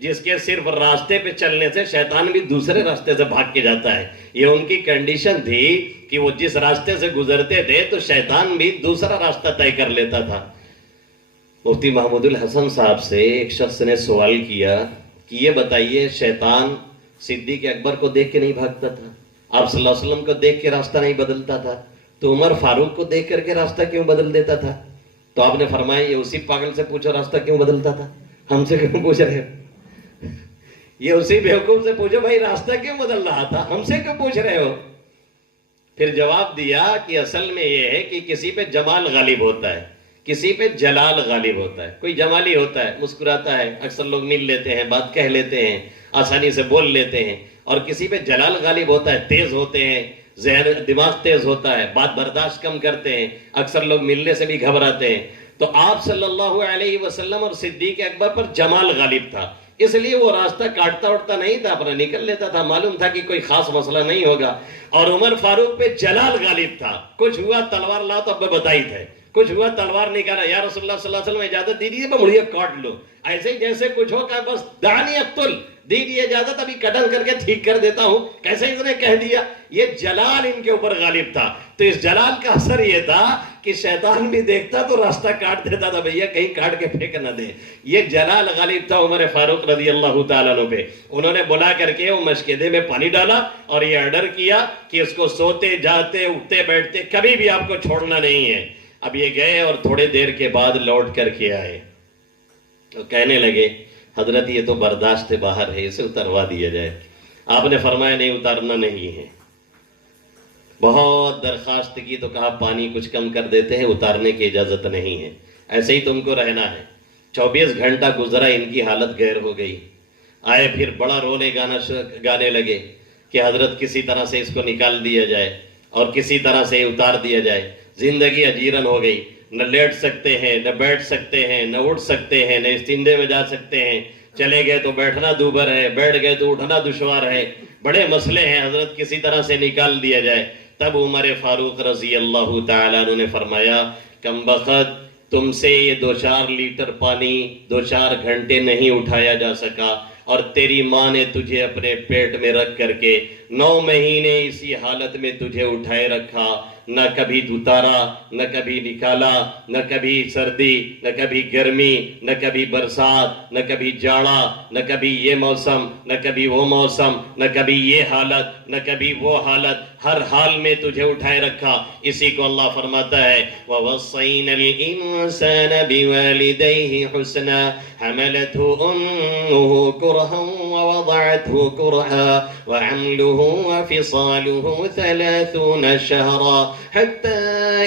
جس کے صرف راستے پہ چلنے سے شیطان بھی دوسرے راستے سے بھاگ کے جاتا ہے. یہ ان کی کنڈیشن تھی کہ وہ جس راستے سے گزرتے تھے تو شیطان بھی دوسرا راستہ طے کر لیتا تھا. مفتی محمود الحسن صاحب سے ایک شخص نے سوال کیا کہ یہ بتائیے شیطان صدیق اکبر کو دیکھ کے نہیں بھاگتا تھا، آپ صلی اللہ علیہ وسلم کو دیکھ کے راستہ نہیں بدلتا تھا، تو عمر فاروق کو دیکھ کر کے راستہ کیوں بدل دیتا تھا؟ تو آپ نے فرمایا یہ اسی پاگل سے پوچھو راستہ کیوں بدلتا تھا، ہم سے کیوں پوچھ رہے ہو؟ یہ اسی بیوقوف سے پوچھو بھائی راستہ کیوں بدل رہا تھا، ہم سے کیوں پوچھ رہے ہو؟ پھر جواب دیا کہ اصل میں یہ ہے کہ کسی پہ جمال غالب ہوتا ہے، کسی پہ جلال غالب ہوتا ہے. کوئی جمالی ہوتا ہے، مسکراتا ہے، اکثر لوگ مل لیتے ہیں، بات کہہ لیتے ہیں، آسانی سے بول لیتے ہیں. اور کسی پہ جلال غالب ہوتا ہے، تیز ہوتے ہیں، دماغ تیز ہوتا ہے، بات برداشت کم کرتے ہیں، اکثر لوگ ملنے سے بھی گھبراتے ہیں. تو آپ صلی اللہ علیہ وسلم اور صدیق اکبر پر جمال غالب تھا، اس لیے وہ راستہ کاٹتا اٹھتا نہیں تھا، اپنا نکل لیتا تھا. معلوم تھا کہ کوئی خاص مسئلہ نہیں ہوگا. اور عمر فاروق پہ جلال غالب تھا. کچھ ہوا تلوار لاؤ تو اب بتائی تھے، کچھ ہوا تلوار نکالا، یا رسول اللہ صلی اللہ علیہ وسلم اجازت دیجیے میں مڑیے کاٹ لو. ایسے ہی جیسے کچھ ہو کہ بس دانی اقتل، دیجیے اجازت ابھی کٹن کر کے ٹھیک کر دیتا ہوں، کیسے اس نے کہہ دیا. یہ جلال ان کے اوپر غالب تھا. تو اس جلال کا اثر یہ تھا کہ شیطان بھی دیکھتا تو راستہ کاٹ دیتا تھا، بھیا کہیں کاٹ کے پھینک نہ دے. یہ جلال غالب تھا عمر فاروق رضی اللہ تعالیٰ عنہ پہ. انہوں نے بلا کر کے وہ مشکیدے میں پانی ڈالا اور یہ آرڈر کیا کہ اس کو سوتے جاتے اٹھتے بیٹھتے کبھی بھی آپ کو چھوڑنا نہیں ہے. اب یہ گئے اور تھوڑے دیر کے بعد لوٹ کر کے آئے تو کہنے لگے حضرت یہ تو برداشت سے باہر ہے، اسے اتروا دیا جائے. آپ نے فرمایا نہیں، اتارنا نہیں ہے. بہت درخواست کی تو کہا پانی کچھ کم کر دیتے ہیں، اتارنے کی اجازت نہیں ہے، ایسے ہی تم کو رہنا ہے. 24 گھنٹہ گزرا، ان کی حالت غیر ہو گئی. آئے پھر بڑا رونے گانے لگے کہ حضرت کسی طرح سے اس کو نکال دیا جائے اور کسی طرح سے اتار دیا جائے. زندگی اجیرن ہو گئی، نہ لیٹ سکتے ہیں، نہ بیٹھ سکتے ہیں، نہ اٹھ سکتے ہیں، نہ استنجے میں جا سکتے ہیں. چلے گئے تو بیٹھنا دوبر ہے، بیٹھ گئے تو اٹھنا دشوار ہے، بڑے مسئلے ہیں، حضرت کسی طرح سے نکال دیا جائے. تب عمر فاروق رضی اللہ تعالیٰ عنہ نے فرمایا کم بخت، تم سے یہ 2-4 لیٹر پانی 2-4 گھنٹے نہیں اٹھایا جا سکا، اور تیری ماں نے تجھے اپنے پیٹ میں رکھ کر کے 9 مہینے اسی حالت میں تجھے اٹھائے رکھا. نہ کبھی اتارا، نہ کبھی نکالا، نہ کبھی سردی، نہ کبھی گرمی، نہ کبھی برسات، نہ کبھی جاڑا، نہ کبھی یہ موسم، نہ کبھی وہ موسم، نہ کبھی یہ حالت، نہ کبھی وہ حالت، ہر حال میں تجھے اٹھائے رکھا. اسی کو اللہ فرماتا ہے وَوَصَّيْنَا الْإِنسَانَ بِوَالِدَيْهِ حُسْنًا حَمَلَتْهُ أُمُّهُ كُرْهًا وَوَضَعَتْهُ كُرْهًا وَحَمْلُهُ وَفِصَالُهُ 30 شهرا حتى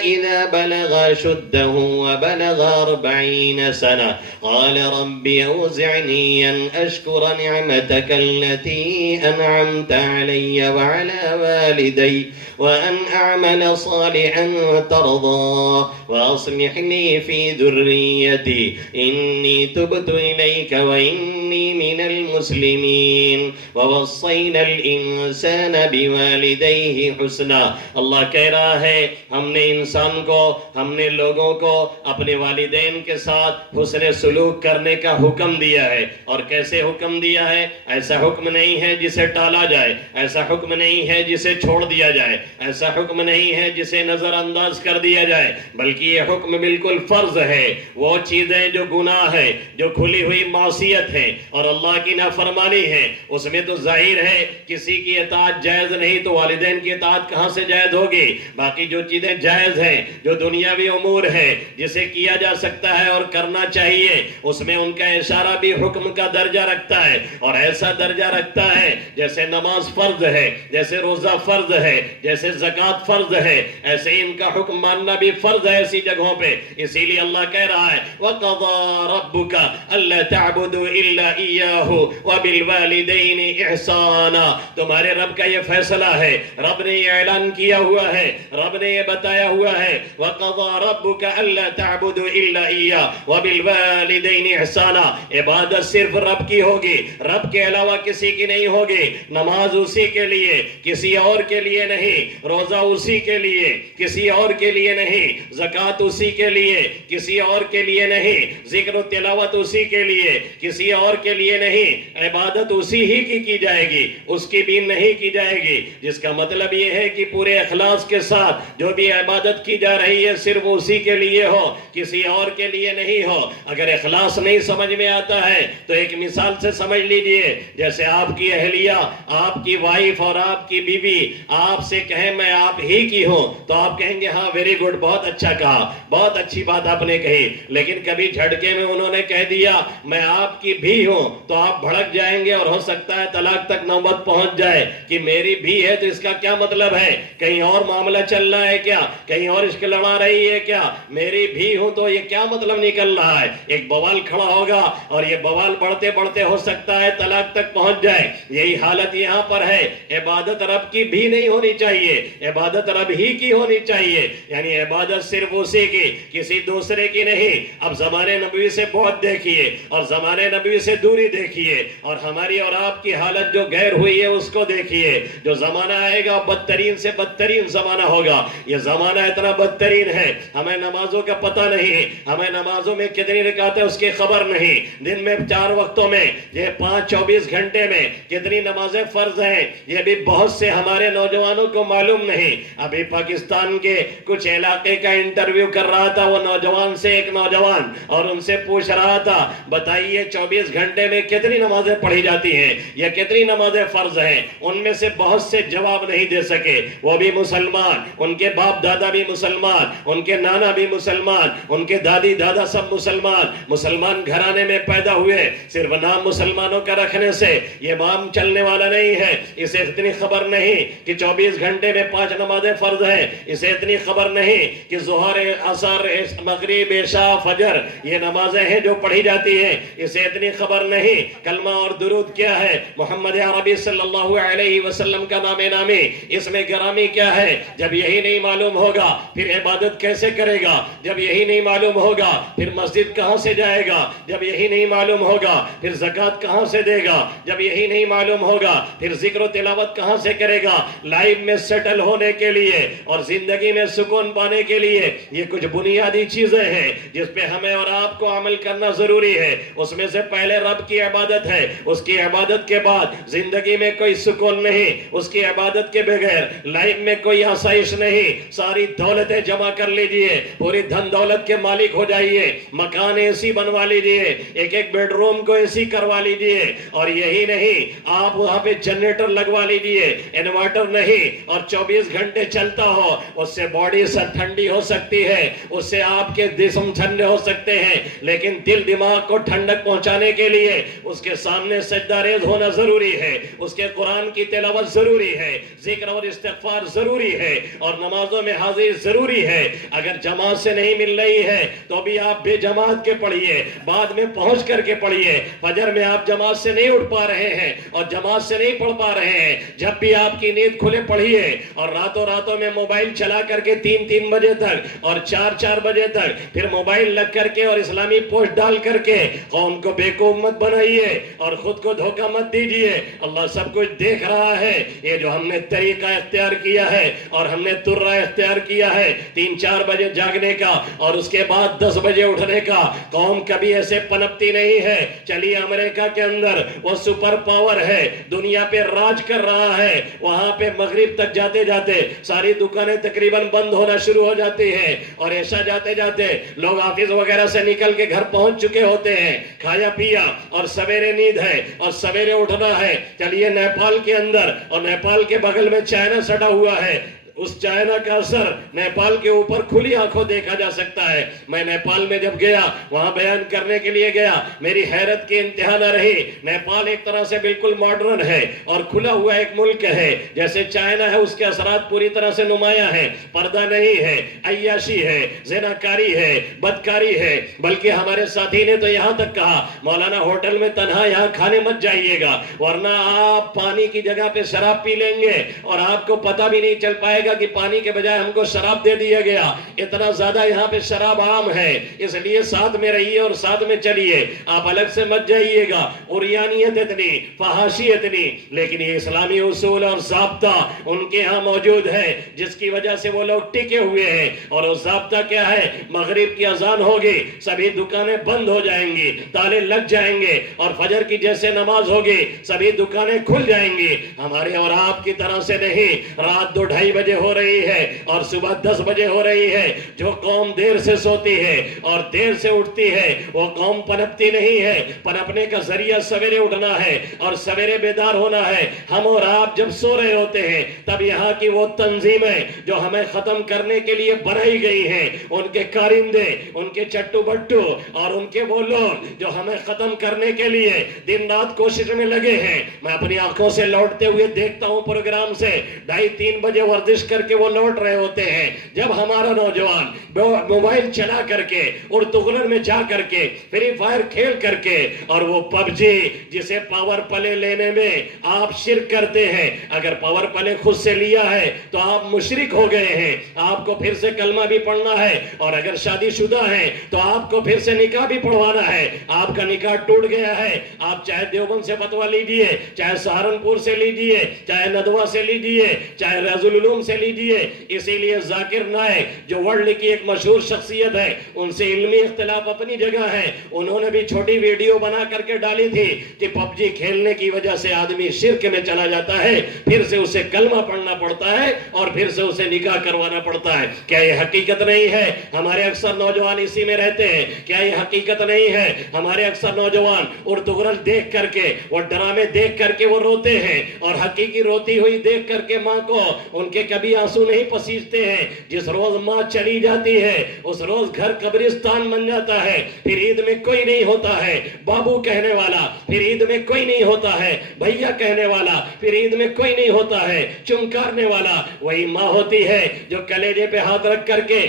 إذا بلغ شده وبلغ 40 سنة قال رب أوزعني أن أشكر نعمتك التي أنعمت علي وعلى والدي وأن أعمل صالحا ترضى وأصلح لي في ذريتي إني تبت إليك وإني من المسلمين ووصينا الإنسان بوالديه حسنا. اللہ کہہ رہا ہے ہم نے انسان کو، ہم نے لوگوں کو اپنے والدین کے ساتھ حسن سلوک کرنے کا حکم دیا ہے. اور کیسے حکم دیا ہے؟ ایسا حکم نہیں ہے جسے ٹالا جائے، ایسا حکم نہیں ہے جسے چھوڑ دیا جائے، ایسا حکم نہیں ہے جسے نظر انداز کر دیا جائے، بلکہ یہ حکم بالکل فرض ہے. وہ چیزیں جو گناہ ہے، جو کھلی ہوئی معصیت ہے، اور اللہ کی نافرمانی ہے، اس میں تو ظاہر ہے کسی کی اطاعت جائز نہیں تو والدین کی اطاعت کہاں سے جائز ہوگی؟ باقی جو چیزیں جائز ہیں، جو دنیاوی امور ہے جسے کیا جا سکتا ہے اور کرنا چاہیے، اس میں ان کا اشارہ بھی حکم کا درجہ رکھتا ہے، اور ایسا درجہ رکھتا ہے جیسے نماز فرض ہے، جیسے روزہ فرض ہے، جیسے زکوٰۃ فرض ہے، ایسے ہی ان کا حکم ماننا بھی فرض ہے ایسی جگہوں پہ۔ اسی لیے اللہ کہہ رہا ہے وَقَضَىٰ رَبُّكَ أَلَّا تَعْبُدُوا إِلَّا إِيَّاهُ وَبِالْوَالِدَيْنِ إِحْسَانًا۔ تمہارے رب کا یہ فیصلہ ہے، رب نے یہ اعلان کیا ہوا ہے، رب نے یہ بتایا ہوا ہے وَقَضَىٰ رَبُّكَ أَلَّا تَعْبُدُوا إِلَّا إِيَّاهُ وَبِالْوَالِدَيْنِ إِحْسَانًا۔ عبادت صرف رب کی ہوگی، رب کے علاوہ کسی کی نہیں ہوگی۔ نماز اسی کے لیے، کسی اور کے لیے نہیں، روزہ اسی کے لیے، کسی اور کے لیے نہیں، زکوٰۃ اسی کے لیے، کسی اور کے لیے نہیں، ذکر و تلاوت اسی کے لیے، کسی اور کے لیے نہیں، عبادت اسی ہی کی جائے گی، اس کی بھی نہیں کی جائے گی، جس کا مطلب یہ ہے کہ پورے اخلاص کے ساتھ جو بھی عبادت کی جا رہی ہے صرف اسی کے لیے ہو، کسی اور کے لیے نہیں ہو۔ اگر اخلاص نہیں سمجھ میں آتا ہے تو ایک مثال سے سمجھ لیجئے، جیسے آپ کی اہلیہ، آپ کی وائف اور آپ کی بیوی آپ سے کہیں میں آپ ہی کی ہوں تو آپ کہیں گے ہاں ویری گڈ، بہت اچھا کہا، بہت اچھی بات آپ نے کہی، لیکن کبھی جھٹکے میں انہوں نے کہہ دیا میں آپ کی بھی ہوں تو آپ بھڑک جائیں گے اور ہو سکتا ہے طلاق تک نوبت پہنچ جائے کہ میری بھی ہے تو اس کا کیا مطلب ہے؟ کہیں اور معاملہ چل رہا ہے کیا؟ کہیں اور عشق لڑا رہی ہے کیا؟ میری بھی ہوں تو یہ کیا مطلب نکل رہا ہے؟ ایک بوال کھڑا ہوگا اور یہ بوال بڑھتے بڑھتے ہو سکتا ہے طلاق تک پہنچ جائے۔ یہی حالت یہاں پر ہے، عبادت رب کی بھی نہیں ہونی چاہیے، عبادت رب ہی کی ہونی چاہیے، یعنی عبادت صرف اسی کی، کسی دوسرے کی نہیں۔ اب زمانے نبوی سے بہت دیکھیے اور زمانے نبوی سے دوری دیکھیے، اور ہماری اور آپ کی حالت جو غیر ہوئی ہے اس کو دیکھیے۔ جو زمانہ آئے گا بدترین سے بدترین زمانہ ہوگا۔ یہ زمانہ اتنا بدترین ہے، ہمیں نمازوں کا پتہ نہیں، ہمیں نمازوں میں کتنی رکعتیں اس کی خبر نہیں، دن میں 4 وقتوں میں یہ 5-24 گھنٹے میں کتنی نمازیں فرض ہیں یہ بھی بہت سے ہمارے نوجوانوں کو معلوم نہیں۔ ابھی پاکستان کے کچھ علاقے کا انٹرویو کر رہا تھا وہ نوجوان سے، ایک نوجوان، اور ان سے پوچھ رہا تھا بتائیے 24 گھنٹے میں کتنی نمازیں پڑھی جاتی ہیں یا کتنی نمازیں فرض ہیں؟ ان میں سے بہت سے جواب نہیں دے سکے، وہ بھی مسلمان، ان کے باپ دادا بھی مسلمان، ان کے نانا بھی مسلمان، ان کے دادی دادا سب مسلمان، مسلمان گھرانے میں پیدا ہوئے، صرف نام مسلمانوں کا رکھنے سے یہ مام چلنے والا نہیں ہے۔ اسے اتنی خبر نہیں کہ 24 گھنٹے میں 5 نمازیں فرض ہیں، اسے اتنی خبر نہیں کہ ظہر، عصر، مغرب، عشاء، فجر یہ نمازیں ہیں جو پڑھی جاتی ہیں، اسے اتنی خبر نہیں کلمہ اور درود کیا ہے، محمد عربی صلی اللہ علیہ وسلم کا نام نامی، اس میں گرامی کیا ہے۔ جب یہی نہیں معلوم ہوگا پھر عبادت کیسے کرے گا؟ جب یہی نہیں معلوم ہوگا پھر مسجد کہاں سے جائے گا؟ جب یہی نہیں معلوم ہوگا پھر زکوٰۃ کہاں سے دے گا؟ جب یہی نہیں معلوم ہوگا پھر ذکر و تلاوت کہاں سے کرے گا؟ لائف میں سیٹل ہونے کے لیے اور زندگی میں سکون پانے کے لیے یہ کچھ بنیادی چیزیں ہیں جس پہ ہمیں اور آپ کو عمل کرنا ضروری ہے۔ اس میں سے پہلے رب کی عبادت ہے، اس کی عبادت کے بعد زندگی میں کوئی سکون نہیں، اس کی عبادت کے بغیر لائف میں کوئی آسائش نہیں۔ ساری دولتیں جمع کر لیجئے، پوری دھن دولت کے مالک ہو جائیے، مکان ایسی بنوا لیجئے، ایک ایک بیڈ روم کو ایسی کروا لیجئے، اور یہی نہیں آپ وہاں پہ جنریٹر لگوا لیجئے، انورٹر نہیں، اور 24 گھنٹے چلتا ہو، اس سے باڈی سے ٹھنڈی ہو سکتی ہے، اس سے آپ کے جسم ٹھنڈے ہو سکتے ہیں، لیکن دل دماغ کو ٹھنڈک پہنچانے کے لیے اس کے سامنے سجدہ ریز ہونا ضروری ہے، اس کے قرآن کی تلاوت ضروری ہے، ذکر اور استغفار ضروری ہے، اور نمازوں میں حاضری ضروری ہے۔ اگر جماعت سے نہیں مل رہی ہے تو بھی آپ بے جماعت کے پڑھیے، بعد میں پہنچ کر کے پڑھیے۔ فجر میں آپ جماعت سے نہیں اٹھ پا رہے ہیں اور جماعت سے نہیں پڑھ پا رہے ہیں، جب بھی آپ کی نیند کھلے پڑھیے، اور راتوں میں موبائل چلا کر کے 3 بجے تک اور 4 بجے تک پھر موبائل لگ کر کے اور اسلامی پوسٹ ڈال کر کے قوم کو بیوقوف مت بنائیے اور خود کو دھوکہ مت دیجیے۔ اللہ سب کچھ دیکھ رہا ہے۔ یہ جو ہم نے طریقہ اختیار کیا ہے اور ہم نے ترہ اختیار کیا ہے 3-4 بجے جاگنے کا اور اس کے بعد 10 بجے اٹھنے کا، قوم کبھی ایسے پنپتی نہیں ہے۔ چلیے امریکہ کے اندر وہ سپر پاور ہے، دنیا پہ راج کر رہا ہے، وہاں پہ مغرب تک جاتے جاتے ساری دکانیں تقریباً بند ہونا شروع ہو جاتی ہیں، اور ایسا جاتے جاتے لوگ آفس وغیرہ سے نکل کے گھر پہنچ چکے ہوتے ہیں، کھایا پیا اور سویرے نیند ہے اور سویرے اٹھنا ہے. چلیے نیپال کے اندر اور نیپال کے بغل میں چائنا سٹا ہوا ہے, اس چائنا کا اثر نیپال کے اوپر کھلی آنکھوں دیکھا جا سکتا ہے. میں نیپال میں جب گیا, وہاں بیان کرنے کے لیے گیا, میری حیرت کی انتہا نہ رہی. نیپال ایک طرح سے بالکل ماڈرن ہے اور کھلا ہوا ایک ملک ہے. جیسے چائنا ہے اس کے اثرات پوری طرح سے نمایاں ہیں. پردہ نہیں ہے, عیاشی ہے, زناکاری ہے, بدکاری ہے. بلکہ ہمارے ساتھی نے تو یہاں تک کہا, مولانا ہوٹل میں تنہا یہاں کھانے مت جائیے گا, ورنہ آپ پانی کی جگہ پہ شراب پی لیں گے اور آپ کو پتہ بھی نہیں چل پائے گا کہ پانی کے بجائے ہم کو شراب دے دیا گیا. اتنا زیادہ یہاں پہ شراب عام ہے, اس لیے ساتھ میں رہیے اور ساتھ میں چلیے, آپ الگ سے مت جائیے گا. عریانیت اتنی, فحاشی اتنی, لیکن یہ اسلامی اصول اور ضابطہ ان کے ہاں موجود ہے جس کی وجہ سے وہ لوگ ٹکے ہوئے ہیں. اور وہ ضابطہ کیا ہے؟ مغرب کی اذان ہوگی, سبھی دکانیں بند ہو جائیں گی, تالے لگ جائیں گے, اور فجر کی جیسے نماز ہوگی سبھی دکانیں کھل جائیں گی. ہمارے اور آپ کی طرح سے نہیں, رات 2-2:30 بجے ہو رہی ہے اور صبح 10 بجے ہو رہی ہے. جو قوم دیر سے سوتی ہے اور دیر سے اٹھتی ہے وہ قوم پنپتی نہیں ہے. پنپنے کا ذریعہ سویرے اٹھنا ہے اور سویرے بیدار ہونا ہے. ہم اور آپ جب سو رہے ہوتے ہیں تب یہاں کی وہ تنظیمیں جو ہمیں ختم کرنے کے لیے بنائی گئی ہیں, ان کے کارندے, ان کے چٹو بٹو اور ان کے وہ لوگ جو ہمیں ختم کرنے کے لیے دن رات کوشش میں لگے ہیں. میں اپنی آنکھوں سے لوٹتے ہوئے دیکھتا ہوں پروگرام سے 2:30-3 بجے ورزش کر کے وہ لوٹ رہے ہوتے ہیں, جب ہمارا نوجوان موبائل چلا کر کے ارطغرل میں جا کر کے فری فائر کھیل کر کے اور وہ پب جی جسے پاور پلے لینے میں آپ شرک کرتے ہیں, اگر پاور پلے خود سے لیا ہے تو آپ مشرک ہو گئے ہیں, آپ کو پھر سے کلمہ بھی پڑھنا ہے, اور اگر شادی شدہ ہیں تو آپ کو پھر سے نکاح بھی پڑھوانا ہے. آپ کا نکاح ٹوٹ گیا ہے, آپ چاہے دیوبند سے فتویٰ لیجئے, چاہے سہارنپور سے لیجئے, چاہے ندوہ سے لیجئے, چاہے ریاض العلوم سے لیجئے. اسی لیے ذاکر نائک جو ورلڈ کی ایک مشہور شخصیت ہے, ان سے علمی اختلاف اپنی جگہ ہے, انہوں نے بھی چھوٹی ویڈیو بنا کر کے ڈالی تھی کہ پب جی کھیلنے کی وجہ سے آدمی شرک میں چلا جاتا ہے, پھر سے اسے کلمہ پڑھنا پڑتا ہے اور پھر سے اسے نکاح کروانا پڑتا ہے. کیا یہ حقیقت نہیں ہے؟ ہمارے اکثر نوجوان اسی میں رہتے ہیں. کیا یہ حقیقت نہیں ہے؟ ہمارے اکثر نوجوان ارطغرل دیکھ کر کے, وہ ڈرامے دیکھ کر کے وہ روتے ہیں, اور حقیقی روتی ہوئی دیکھ کر کے ماں کو ان کے کبھی آنسو نہیں پسیجتے ہیں. جس روز ماں چلی جاتی ہے اس روز گھر قبرستان بن جاتا ہے. پھر عید میں کوئی نہیں ہوتا ہے بابو کہنے والا, پھر عید میں کوئی نہیں ہوتا ہے بھیا کہنے والا, پھر عید میں کوئی نہیں ہوتا ہے چمکارنے والا. وہی ماں ہوتی ہے جو کلیجے پہ ہاتھ رکھ کر کے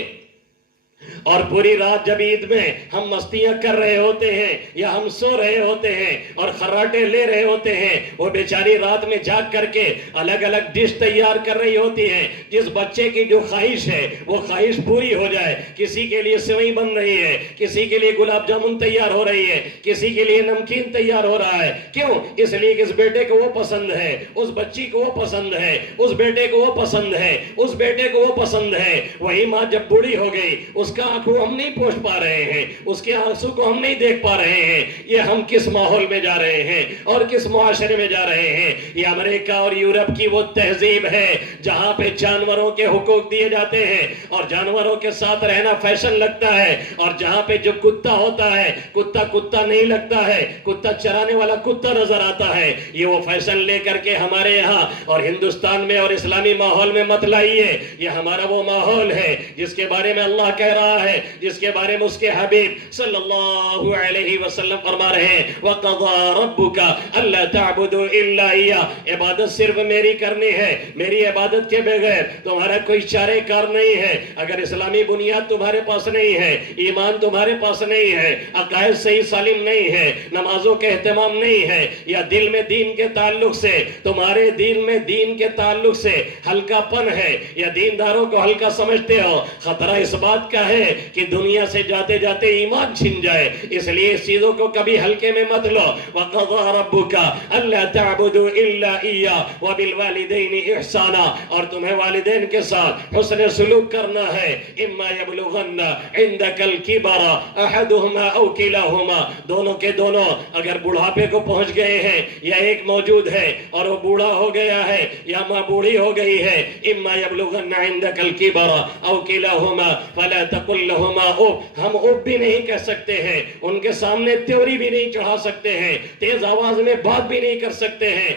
اور پوری رات جب عید میں ہم مستیاں کر رہے ہوتے ہیں یا ہم سو رہے ہوتے ہیں اور خراٹے لے رہے ہوتے ہیں, وہ بیچاری رات میں جاگ کر کے الگ الگ ڈش تیار کر رہی ہوتی ہے. جس بچے کی جو خواہش ہے وہ خواہش پوری ہو جائے. کسی کے لیے سوئی بن رہی ہے, کسی کے لیے گلاب جامن تیار ہو رہی ہے, کسی کے لیے نمکین تیار ہو رہا ہے. کیوں؟ اس لیے کہ اس بیٹے کو وہ پسند ہے, اس بچی کو وہ پسند ہے, اس بیٹے کو وہ پسند ہے, اس بیٹے کو وہ پسند ہے. وہی ماں جب بوڑھی ہو گئی اس کا آنکھوں ہم نہیں پوچھ پا رہے ہیں, اس کے آنسو کو ہم نہیں دیکھ پا رہے ہیں. یہ ہم کس ماحول میں جا رہے ہیں اور کس معاشرے میں جا رہے ہیں؟ یہ امریکہ اور یورپ کی وہ تہذیب ہے جہاں پہ جانوروں کے حقوق دیے جاتے ہیں اور جانوروں کے ساتھ رہنا فیشن لگتا ہے, اور جہاں پہ جو کتا ہوتا ہے کتا کتا نہیں لگتا ہے, کتا چرانے والا کتا نظر آتا ہے. یہ وہ فیشن لے کر کے ہمارے یہاں اور ہندوستان میں اور اسلامی ماحول میں مت لائیے. یہ ہمارا وہ ماحول ہے جس کے بارے میں اللہ کہہ رہا ہے, جس کے بارے میں اس کے حبیب صلی اللہ علیہ وسلم فرما رہے ہیں وَقَضَى رَبُّكَ أَلَّا تَعْبُدُوا إِلَّا إِيَّاهُ. عبادت صرف میری کرنی ہے, میری عبادت کے بغیر تمہارا کوئی چارے کار نہیں ہے. اگر اسلامی بنیاد تمہارے پاس نہیں ہے, ایمان تمہارے پاس نہیں ہے, عقائد صحیح سالم نہیں ہے, نمازوں کے اہتمام نہیں ہے, یا دل میں دین کے تعلق سے تمہارے دل میں دین کے تعلق سے ہلکا پن ہے, یا دینداروں کو ہلکا سمجھتے ہو, خطرہ اس بات کا ہے کہ دنیا سے جاتے جاتے ایمان چھن جائے. اس لیے اس چیزوں کو کبھی ہلکے میں مت لو. وَقَضَى رَبُّكَ أَلَّا تَعْبُدُوا إِلَّا إِيَّاهُ وَبِالْوَالِدَيْنِ إِحْسَانًا. اور تمہیں والدین کے ساتھ حسن سلوک کرنا ہے. إِمَّا يَبْلُغَنَّ عِنْدَكَ الْكِبَرَ أَحَدُهُمَا أَوْ كِلَاهُمَا. دونوں کے دونوں اگر بڑھاپے کو پہنچ گئے ہیں, یا ایک موجود ہے اور وہ بوڑھا ہو گیا ہے یا ماں بوڑھی ہو گئی ہے, إِمَّا يَبْلُغَنَّ عِنْدَكَ الْكِبَرَ أَوْ كِلَاهُمَا فَلَا تَقُلْ وَقُلْ لَهُمَا اُف، ہم اُف بھی نہیں کہہ سکتے ہیں، ان کے سامنے تیوری بھی نہیں چڑھا سکتے ہیں، تیز آواز میں بات بھی نہیں کر سکتے ہیں،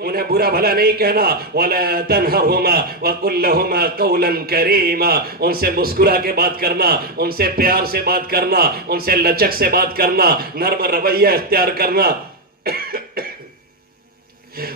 انہیں برا بھلا نہیں کہنا۔ وَلَا تَنْهَرْهُمَا وَقُلْ لَهُمَا قَوْلًا كَرِيمًا، ان سے مسکرا کے بات کرنا، ان سے پیار سے بات کرنا، ان سے لچک سے بات کرنا، نرم رویہ اختیار کرنا۔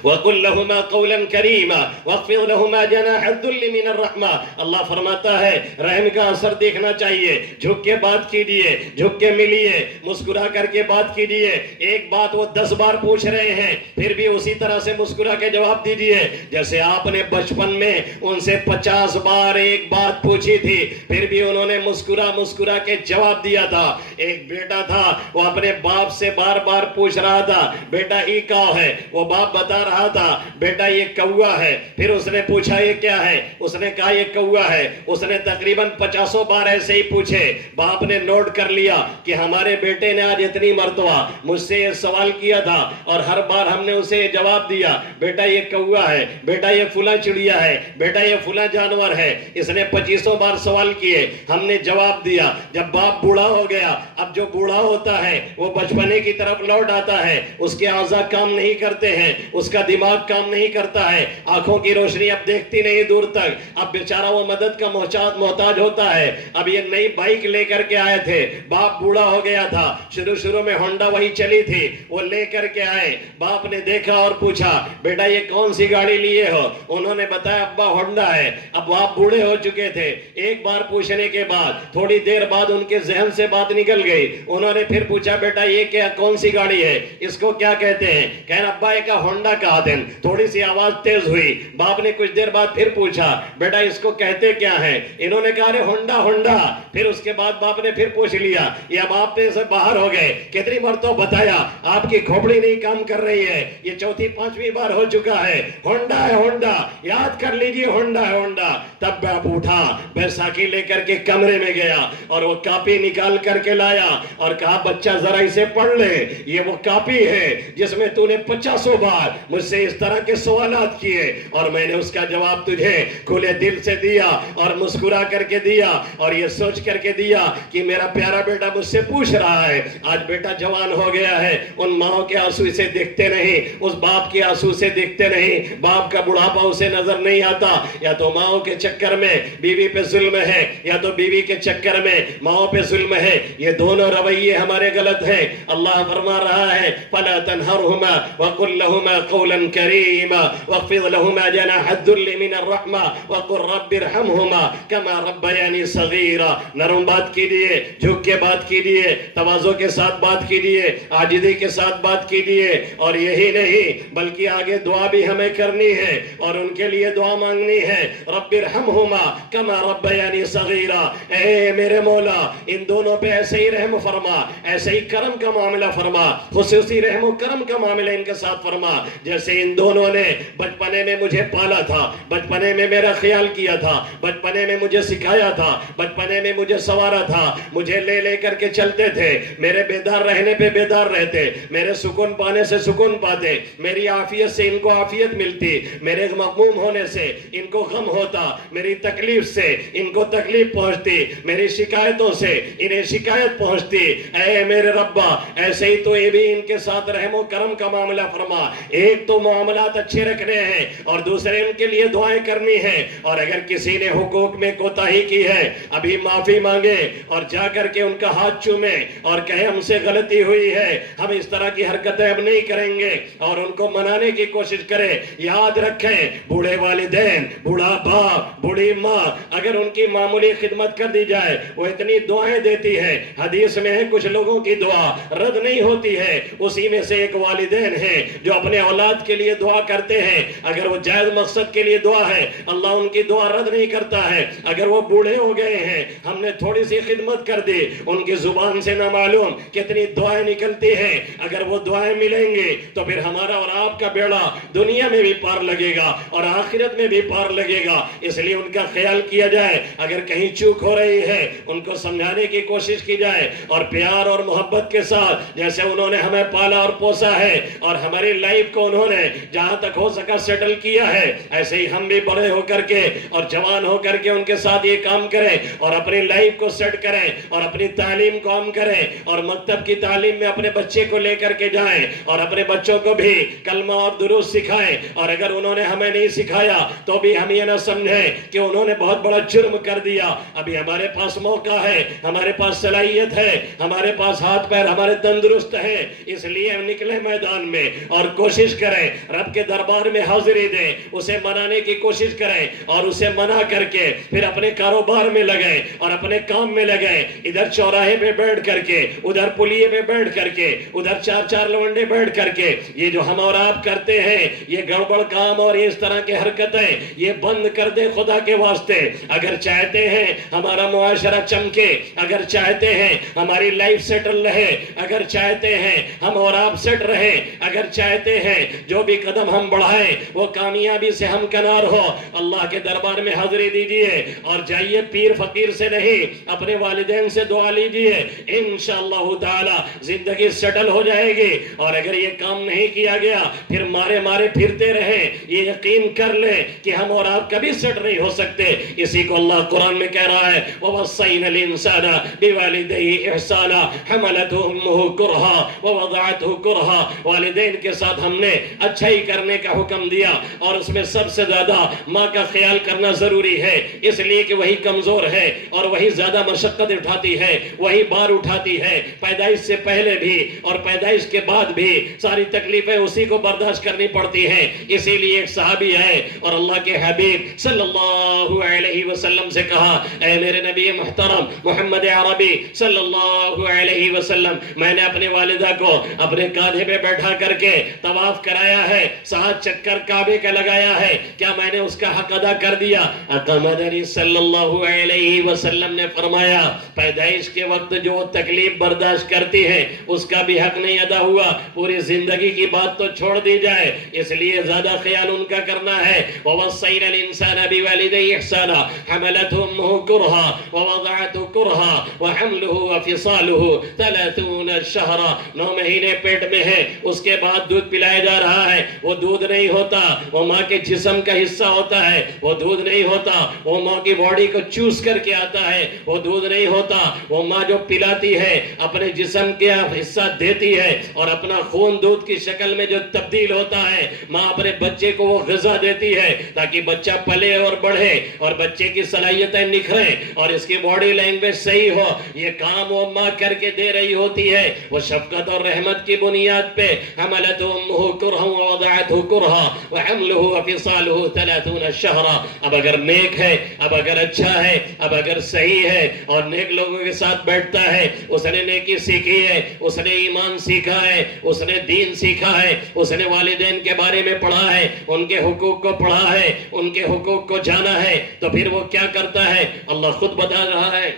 وَقُلْ لَهُمَا قَوْلًا كَرِيمًا وَاخْفِضْ لَهُمَا جَنَاحَ الذُّلِّ مِنَ الرَّحْمَةِ، اللہ فرماتا ہے رحم کا اثر دیکھنا چاہیے، جھک کے بات کیجئے، جھک کے ملیے، مسکرا کر کے بات کیجئے، ایک بات وہ 10 بار پوچھ رہے ہیں پھر بھی اسی طرح سے مسکرا کے جواب دیجئے، جیسے آپ نے بچپن میں ان سے 50 بار ایک بات پوچھی تھی پھر بھی انہوں نے مسکرا کے جواب دیا تھا۔ ایک بیٹا تھا وہ اپنے باپ سے بار بار پوچھ رہا تھا بیٹا یہ کیا ہے، وہ باپ بتا رہا تھا بیٹا یہ کوا ہے، پھر اس نے پوچھا یہ کیا ہے، اس نے کہا یہ کوا ہے، اس نے تقریباً 50 بار ایسے ہی پوچھے، باپ نے نوٹ کر لیا کہ ہمارے بیٹے نے آج اتنی مرتبہ مجھ سے یہ سوال کیا تھا اور ہر بار ہم نے اسے جواب دیا بیٹا یہ کوا ہے، بیٹا یہ فلاں چڑیا ہے، بیٹا یہ فلاں جانور ہے، اس نے 25 بار سوال کیے، ہم نے جواب دیا۔ جب باپ بوڑھا ہو گیا، اب جو بوڑھا ہوتا ہے وہ بچپنے کی طرف لوٹ آتا ہے، اس کے اعضاء کام نہیں کرتے ہیں، اس کا دماغ کام نہیں کرتا ہے، آنکھوں کی روشنی اب دیکھتی نہیں دور تک، اب بیچارہ وہ مدد کا محتاج ہوتا ہے۔ اب یہ نئی بائک لے کر کے آئے تھے، باپ بوڑھا ہو گیا تھا، شروع میں ہونڈا وہی چلی تھی، وہ لے کر کے آئے، باپ نے دیکھا اور پوچھا بیٹا یہ کون سی گاڑی لیے ہو، انہوں نے بتایا ابا ہونڈا ہے۔ اب باپ بوڑھے ہو چکے تھے، ایک بار پوچھنے کے بعد تھوڑی دیر بعد ان کے ذہن سے بات نکل گئی، انہوں نے پھر پوچھا بیٹا یہ کیا کون سی گاڑی ہے، اس کو کیا کہتے ہیں، کہنا ابا ایک ہونڈا کہا دیں۔ تھوڑی سی آواز تیز ہوئی، باپ نے کچھ دیر بعد پھر پوچھا بیٹا اس کو کہتے کیا ہیں، انہوں نے کہا رے ہونڈا۔ پھر اس کے بعد باپ نے پھر پوچھ لیا، یہ اب آپ نے سے باہر ہو گئے، کتنی مرتبہ بتایا آپ کی کھوپڑی نہیں کام کر رہی ہے، یہ 4 5ویں بار ہو چکا ہے، ہونڈا ہے ہونڈا، یاد کر لیجئے ہونڈا ہے ہونڈا۔ تب باپ اٹھا، بیساکھی لے کر کے کمرے میں گیا اور وہ کاپی نکال کر کے لایا اور کہا بچہ ذرا اسے پڑھ لے، یہ وہ کاپی ہے جس میں تو نے 50 بار مجھ سے اس طرح کے سوالات کیے اور میں نے اس کا جواب تجھے کھلے دل سے دیا اور مسکرا کر کے دیا اور یہ سوچ کر کے دیا کہ میرا پیارا بیٹا مجھ سے پوچھ رہا ہے۔ آج بیٹا جوان ہو گیا ہے، ان ماں کے آنسو اسے دیکھتے نہیں، اس باپ کے آنسو سے دیکھتے نہیں، باپ کا بڑھاپا اسے نظر نہیں آتا، یا تو ماں کے چکر میں بیوی پہ ظلم ہے یا تو بیوی کے چکر میں ماں پہ ظلم ہے، یہ دونوں رویے ہمارے غلط ہیں۔ اللہ فرما رہا ہے فَلَا تَنْهَرْهُمَا وَقُلْ لَهُمَا قَوْلًا كَرِيمًا وَاخْفِضْ لَهُمَا جَنَاحَ الذُّلِّ مِنَ الرَّحْمَةِ وَقُلْ رَبِّ ارْحَمْهُمَا كَمَا رَبَّيَانِي صَغِيرًا، نرم بات کیجئے، جھک کے بات کیجئے، تواضع کے ساتھ بات کیجئے، عاجزی کے ساتھ بات کیجئے، اور یہی نہیں بلکہ آگے دعا بھی ہمیں کرنی ہے اور ان کے لیے دعا مانگنی ہے۔ رب ارحمہما کما ربیانی صغیرا، اے میرے مولا ان دونوں پہ ایسے ہی رحم فرما، ایسے ہی کرم کا معاملہ فرما، خصوصی رحم و کرم کا معاملہ ان کے ساتھ فرما، جیسے ان دونوں نے بچپنے میں مجھے پالا تھا، بچپنے میں میرا خیال کیا تھا، بچپنے میں مجھے سکھایا تھا، بچپنے میں مجھے سوارا تھا، مجھے لے لے کر کے چلتے تھے، میرے بیدار رہنے پہ بیدار رہتے، میرے سکون پانے سے سکون پاتے، میری عافیت سے ان کو عافیت ملتی، میرے مغموم ہونے سے ان کو غم ہوتا، میری تکلیف سے ان کو تکلیف پہنچتی، میری شکایتوں سے انہیں شکایت پہنچتی۔ اے میرے ربا ایسے ہی تو یہ بھی ان کے ساتھ رحم و کرم کا معاملہ فرما، ایک تو معاملات اچھے رکھنے ہیں اور دوسرے ان کے لیے دعائیں کرنی ہیں، اور اگر کسی نے حقوق میں کوتاہی کی ہے ابھی معافی مانگے اور جا کر کے ان کا ہاتھ چومے اور کہے ہم سے غلطی ہوئی ہے، ہم اس طرح کی حرکتیں اب نہیں کریں گے، اور ان کو منانے کی کوشش کرے۔ یاد رکھیں بوڑھے والدین، بوڑھا باپ، بوڑھی ماں، اگر ان کی معمولی خدمت کر دی جائے وہ اتنی دعائیں دیتی ہے، حدیث میں ہے کچھ لوگوں کی دعا رد نہیں ہوتی ہے، اسی میں سے ایک والدین ہیں جو اپنے اولاد کے لیے دعا کرتے ہیں، اگر وہ جائز مقصد کے لیے دعا ہے اللہ ان کی دعا رد نہیں کرتا ہے۔ اگر وہ بوڑھے ہو گئے ہیں، ہم نے تھوڑی سی خدمت کر دی، ان کی زبان سے نہ معلوم کتنی دعائیں نکلتی ہیں، اگر وہ دعائیں ملیں گی تو پھر ہمارا اور آپ کا بیڑا دنیا میں بھی پار لگے گا اور آخرت میں بھی پار لگے گا، اس لیے ان کا خیال کیا جائے، اگر کہیں چوک ہو رہی ہے ان کو سمجھانے کی کوشش کی جائے، اور پیار اور محبت کے ساتھ جیسے انہوں نے ہمیں پالا اور پوسا ہے اور ہماری لائف کو کو انہوں نے جہاں تک ہو سکا سیٹل کیا ہے، ایسے ہی ہم بھی بڑے ہو کر کے اور جوان ہو کر کے ان کے ساتھ یہ کام کریں اور اپنی لائف کو سیٹ کریں اور اپنی تعلیم کو عام کریں اور مکتب کی تعلیم میں اپنے بچے کو لے کر کے جائیں اور اپنے بچوں کو بھی کلمہ اور درود سکھائیں، اور اگر انہوں نے ہمیں نہیں سکھایا تو بھی ہم یہ نہ سمجھیں کہ انہوں نے بہت بڑا جرم کر دیا۔ ابھی ہمارے پاس موقع ہے، ہمارے پاس صلاحیت ہے، ہمارے پاس ہاتھ پیر ہمارے تندرست ہیں، اس لیے ہم نکلے میدان میں اور کوشش کریں، رب کے دربار میں حاضری دیں، اسے منانے کی کوشش کریں اور اسے منع کر کے پھر اپنے کاروبار میں لگیں اور اپنے کام میں لگیں۔ ادھر چوراہے پہ بیٹھ کر کے، ادھر پلیے پہ بیٹھ کر کے، ادھر چار چار لونڈے بیٹھ کر کے یہ جو ہم اور آپ کرتے ہیں یہ گڑبڑ کام اور اس طرح کے حرکتیں یہ بند کر دیں خدا کے واسطے۔ اگر چاہتے ہیں ہمارا معاشرہ چمکے، اگر چاہتے ہیں ہماری لائف سیٹل رہے، اگر چاہتے ہیں ہم اور آپ سیٹ رہے، اگر چاہتے ہیں جو بھی قدم ہم بڑھائیں وہ کامیابی سے ہم کنار ہو، اللہ کے دربار میں حاضری دیجئے اور جائیے پیر فقیر سے نہیں، اپنے والدین سے دعا لیجئے، انشاءاللہ تعالی زندگی سیٹل ہو جائے گی۔ اور اگر یہ کام نہیں کیا گیا پھر مارے مارے پھرتے رہیں، یہ یقین کر لیں کہ ہم اور آپ کبھی سیٹ نہیں ہو سکتے۔ اسی کو اللہ قرآن میں کہہ رہا ہے وَوَصَّيْنَا الْإِنسَانَ بِوَالِدَيْهِ إِحْسَانًا حَمَلَتْهُ أُمُّهُ كُرْهًا وَوَضَعَتْهُ كُرْهًا، والدین کے ساتھ ہم نے اچھائی کرنے کا حکم دیا اور اس میں سب سے زیادہ ماں کا خیال کرنا ضروری ہے، اس لیے کہ وہی کمزور ہے اور وہی زیادہ مشقت اٹھاتی ہے، وہی بار اٹھاتی ہے، پیدائش سے پہلے بھی اور پیدائش کے بعد بھی ساری تکلیفیں اسی کو برداشت کرنی پڑتی ہیں۔ اسی لیے ایک صحابی ہے اور اللہ کے حبیب صلی اللہ علیہ وسلم سے کہا اے میرے نبی محترم محمد عربی صلی اللہ علیہ وسلم، میں نے اپنے والدہ کو اپنے کاندھے پہ بیٹھا کر کے طواف کرایا ہے، 7 چکر کعبے کا لگایا ہے، کیا میں نے اس کا حق ادا کر دیا؟ آقا مدنی صلی اللہ علیہ وسلم نے فرمایا پیدائش کے وقت جو وہ تکلیف برداشت کرتی ہے اس کا بھی حق نہیں ادا ہوا، پوری زندگی کی بات تو چھوڑ دی جائے، اس لیے زیادہ خیال ان کا کرنا ہے۔ وَوَصَّيْنَا الْإِنسَانَ بِوَالِدَيْهِ إِحْسَانًا حَمَلَتْهُ أُمُّهُ كُرْهًا وَوَضَعَتْهُ كُرْهًا وَحَمْلُهُ وَفِصَالُهُ 30 شهرًا، 9 مہینے پیٹ میں ہے، اس کے بعد دودھ پلایا جا رہا ہے، وہ دودھ نہیں ہوتا، وہ ماں کے جسم کا حصہ ہوتا ہے، وہ دودھ نہیں ہوتا، وہ ماں کی باڈی کو چوس کر کے آتا ہے، وہ دودھ نہیں ہوتا، وہ ماں جو پلاتی ہے اپنے جسم کے حصہ دیتی ہے اور اپنا خون دودھ کی شکل میں جو تبدیل ہوتا ہے، ماں اپنے بچے کو وہ غذا دیتی ہے تاکہ بچہ پلے اور بڑھے اور بچے کی صلاحیتیں نکھریں اور اس کی باڈی لینگویج صحیح ہو، یہ کام وہ ماں کر کے دے رہی ہوتی ہے، وہ شفقت اور رحمت کی بنیاد پہ حملت امہ کرہا ووضعتہ کرہا وحملہ وفصالہ 30 شہرا۔ اب اگر نیک ہے، اب اگر اچھا ہے، اب اگر صحیح ہے اور نیک لوگوں کے ساتھ بیٹھتا ہے، اس نے نیکی سیکھی ہے، اس نے ایمان سیکھا ہے، اس نے دین سیکھا ہے، اس نے والدین کے بارے میں پڑھا ہے، ان کے حقوق کو پڑھا ہے، ان کے حقوق کو جانا ہے، تو پھر وہ کیا کرتا ہے؟ اللہ خود بتا رہا ہے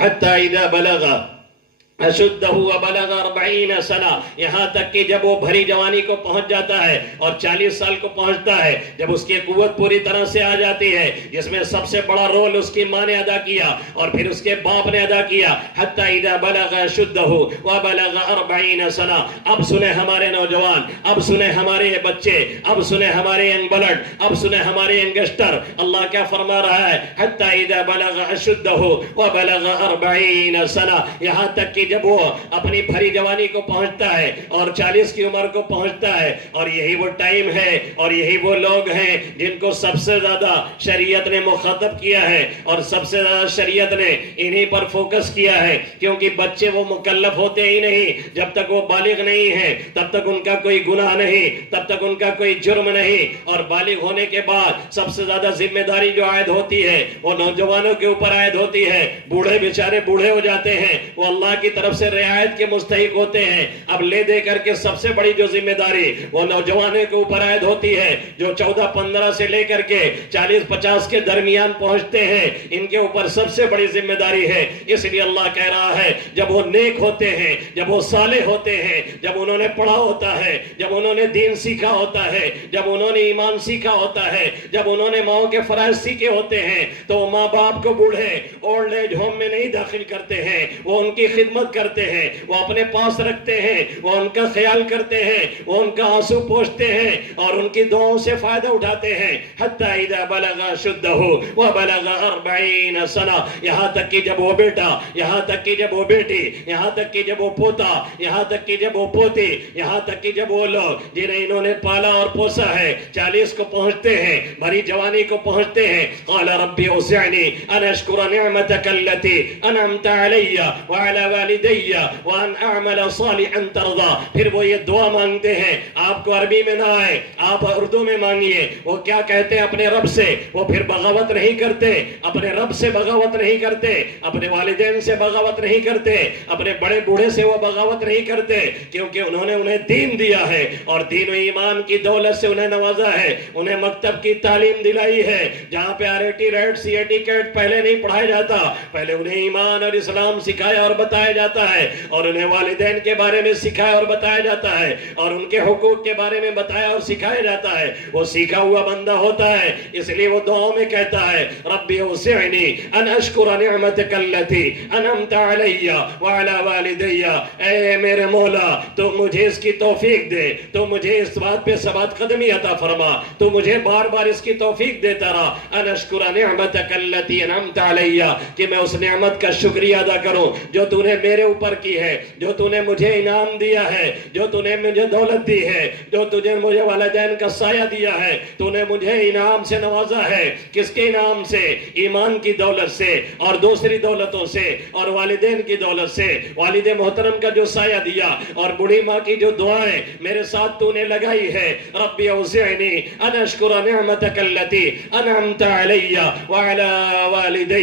حتی اذا بلغ اشدہ وبلغ 40 سنہ، یہاں تک کہ جب وہ بھری جوانی کو پہنچ جاتا ہے اور 40 سال کو پہنچتا ہے، جب اس کی قوت پوری طرح سے آ جاتی ہے، جس میں سب سے بڑا رول اس کی ماں نے ادا کیا اور پھر اس کے باپ نے ادا کیا، حتی اذا بلغ اشدہ وبلغ 40 سنہ۔ اب سنیں ہمارے نوجوان، اب سنیں ہمارے بچے، اب سنیں ہمارے ینگ بلڈ، اب سنیں ہمارے ینگسٹر، اللہ کیا فرما رہا ہے؟ حتی اذا بلغ اشدہ وبلغ 40 سنہ، یہاں تک کہ جب وہ اپنی بھری جوانی کو پہنچتا ہے اور 40 کی عمر کو پہنچتا ہے، اور یہی وہ ٹائم ہے اور یہی وہ لوگ ہیں جن کو سب سے زیادہ شریعت نے مخاطب کیا ہے اور سب سے زیادہ شریعت نے انہی پر فوکس کیا ہے، کیونکہ بچے وہ مکلف ہوتے ہی نہیں جب تک وہ بالغ نہیں ہیں، تب تک ان کا کوئی گناہ نہیں، تب تک ان کا کوئی جرم نہیں، اور بالغ ہونے کے بعد سب سے زیادہ ذمہ داری جو عائد ہوتی ہے وہ نوجوانوں کے اوپر عائد ہوتی ہے۔ بوڑھے بیچارے بوڑھے ہو جاتے ہیں، وہ اللہ کی طرف سے رعایت کے مستحق ہوتے ہیں، اب لے دے کر کے سب سے بڑی جو ذمہ داری وہ نوجوانوں کے اوپر عائد ہوتی ہے، جو 14-15 سے لے کر کے 40-50 کے درمیان پہنچتے ہیں، ان کے اوپر سب سے بڑی ذمہ داری ہے۔ اس لیے اللہ کہہ رہا ہے جب وہ نیک ہوتے ہیں، جب وہ صالح ہوتے ہیں، جب انہوں نے پڑھا ہوتا ہے، جب انہوں نے دین سیکھا ہوتا ہے، جب انہوں نے ایمان سیکھا ہوتا ہے، جب انہوں نے ماں کے فرائض سیکھے ہوتے ہیں، تو ماں باپ کو بوڑھے اولڈ ایج ہوم میں نہیں داخل کرتے ہیں، وہ ان کی خدمت خدمت کرتے ہیں، وہ اپنے پاس رکھتے ہیں، وہ ان کا خیال کرتے ہیں، وہ ان کا آنسو پوچھتے ہیں اور ان کی دعاؤں سے فائدہ اٹھاتے ہیں. حتی اذا بلغ شدہ وبلغ 40 سنہ، یہاں تک کہ جب وہ بیٹا، یہاں تک کہ جب وہ بیٹی، یہاں تک کہ جب وہ پوتا، یہاں تک کہ جب وہ پوتی، یہاں تک کہ جب وہ لوگ جنہیں انہوں نے پالا اور پوسا ہے 40 کو پہنچتے ہیں، بھری جوانی کو پہنچتے ہیں. قال ربی اوزعنی ان اشکر نعمتک التی انعمت علی وعلی والدی وان اعمل صالحا ترضا. پھر وہ یہ دعا مانگتے ہیں. آپ کو عربی میں نہ آئے، آپ اردو میں مانگیے. وہ کیا کہتے ہیں اپنے رب سے؟ وہ پھر بغاوت نہیں کرتے، اپنے رب سے بغاوت نہیں کرتے، اپنے والدین سے بغاوت نہیں کرتے، اپنے بڑے بوڑھے سے وہ بغاوت نہیں کرتے، کیونکہ انہوں نے انہیں دین دیا ہے اور دین و ایمان کی دولت سے انہیں نوازا ہے، انہیں مکتب کی تعلیم دلائی ہے جہاں پہ RAT ریٹ CAT کیٹ پہلے نہیں پڑھایا جاتا، پہلے انہیں ایمان اور اسلام سکھایا اور بتایا جاتا ہے، اور انہیں والدین کے بارے میں سکھایا اور بتایا جاتا ہے، اور ان کے حقوق کے بارے میں بتایا اور سکھایا جاتا ہے. وہ سیکھا ہوا بندہ ہوتا ہے، اس لیے وہ دعاؤں میں کہتا ہے ربی اوزعنی ان اشکر نعمتک التی انعمت علی وعلی والدی. اے میرے مولا تو مجھے اس کی توفیق دے، تو مجھے اس بات پہ ثبات قدمی عطا فرما، تو مجھے بار بار اس کی توفیق دیتا رہا. ان اشکر نعمتک التی انعمت علی، کہ میں اس نعمت کا شکریہ ادا کروں جو تو نے میرے اوپر کی ہے، جو تو نے مجھے انعام دیا ہے، جو تو نے مجھے دولت دی ہے، جو تجھے مجھے والدین کا سایہ دیا ہے. تو نے مجھے انعام سے نوازا ہے. کس کے انعام سے؟ ایمان کی دولت سے اور دوسری دولتوں سے اور والدین کی دولت سے. والد محترم کا جو سایہ دیا اور بڑھی ماں کی جو دعائیں میرے ساتھ تو نے لگائی ہے. ربی اوزعنی ان اشکر نعمتک التی انعمت علی وعلی والدی.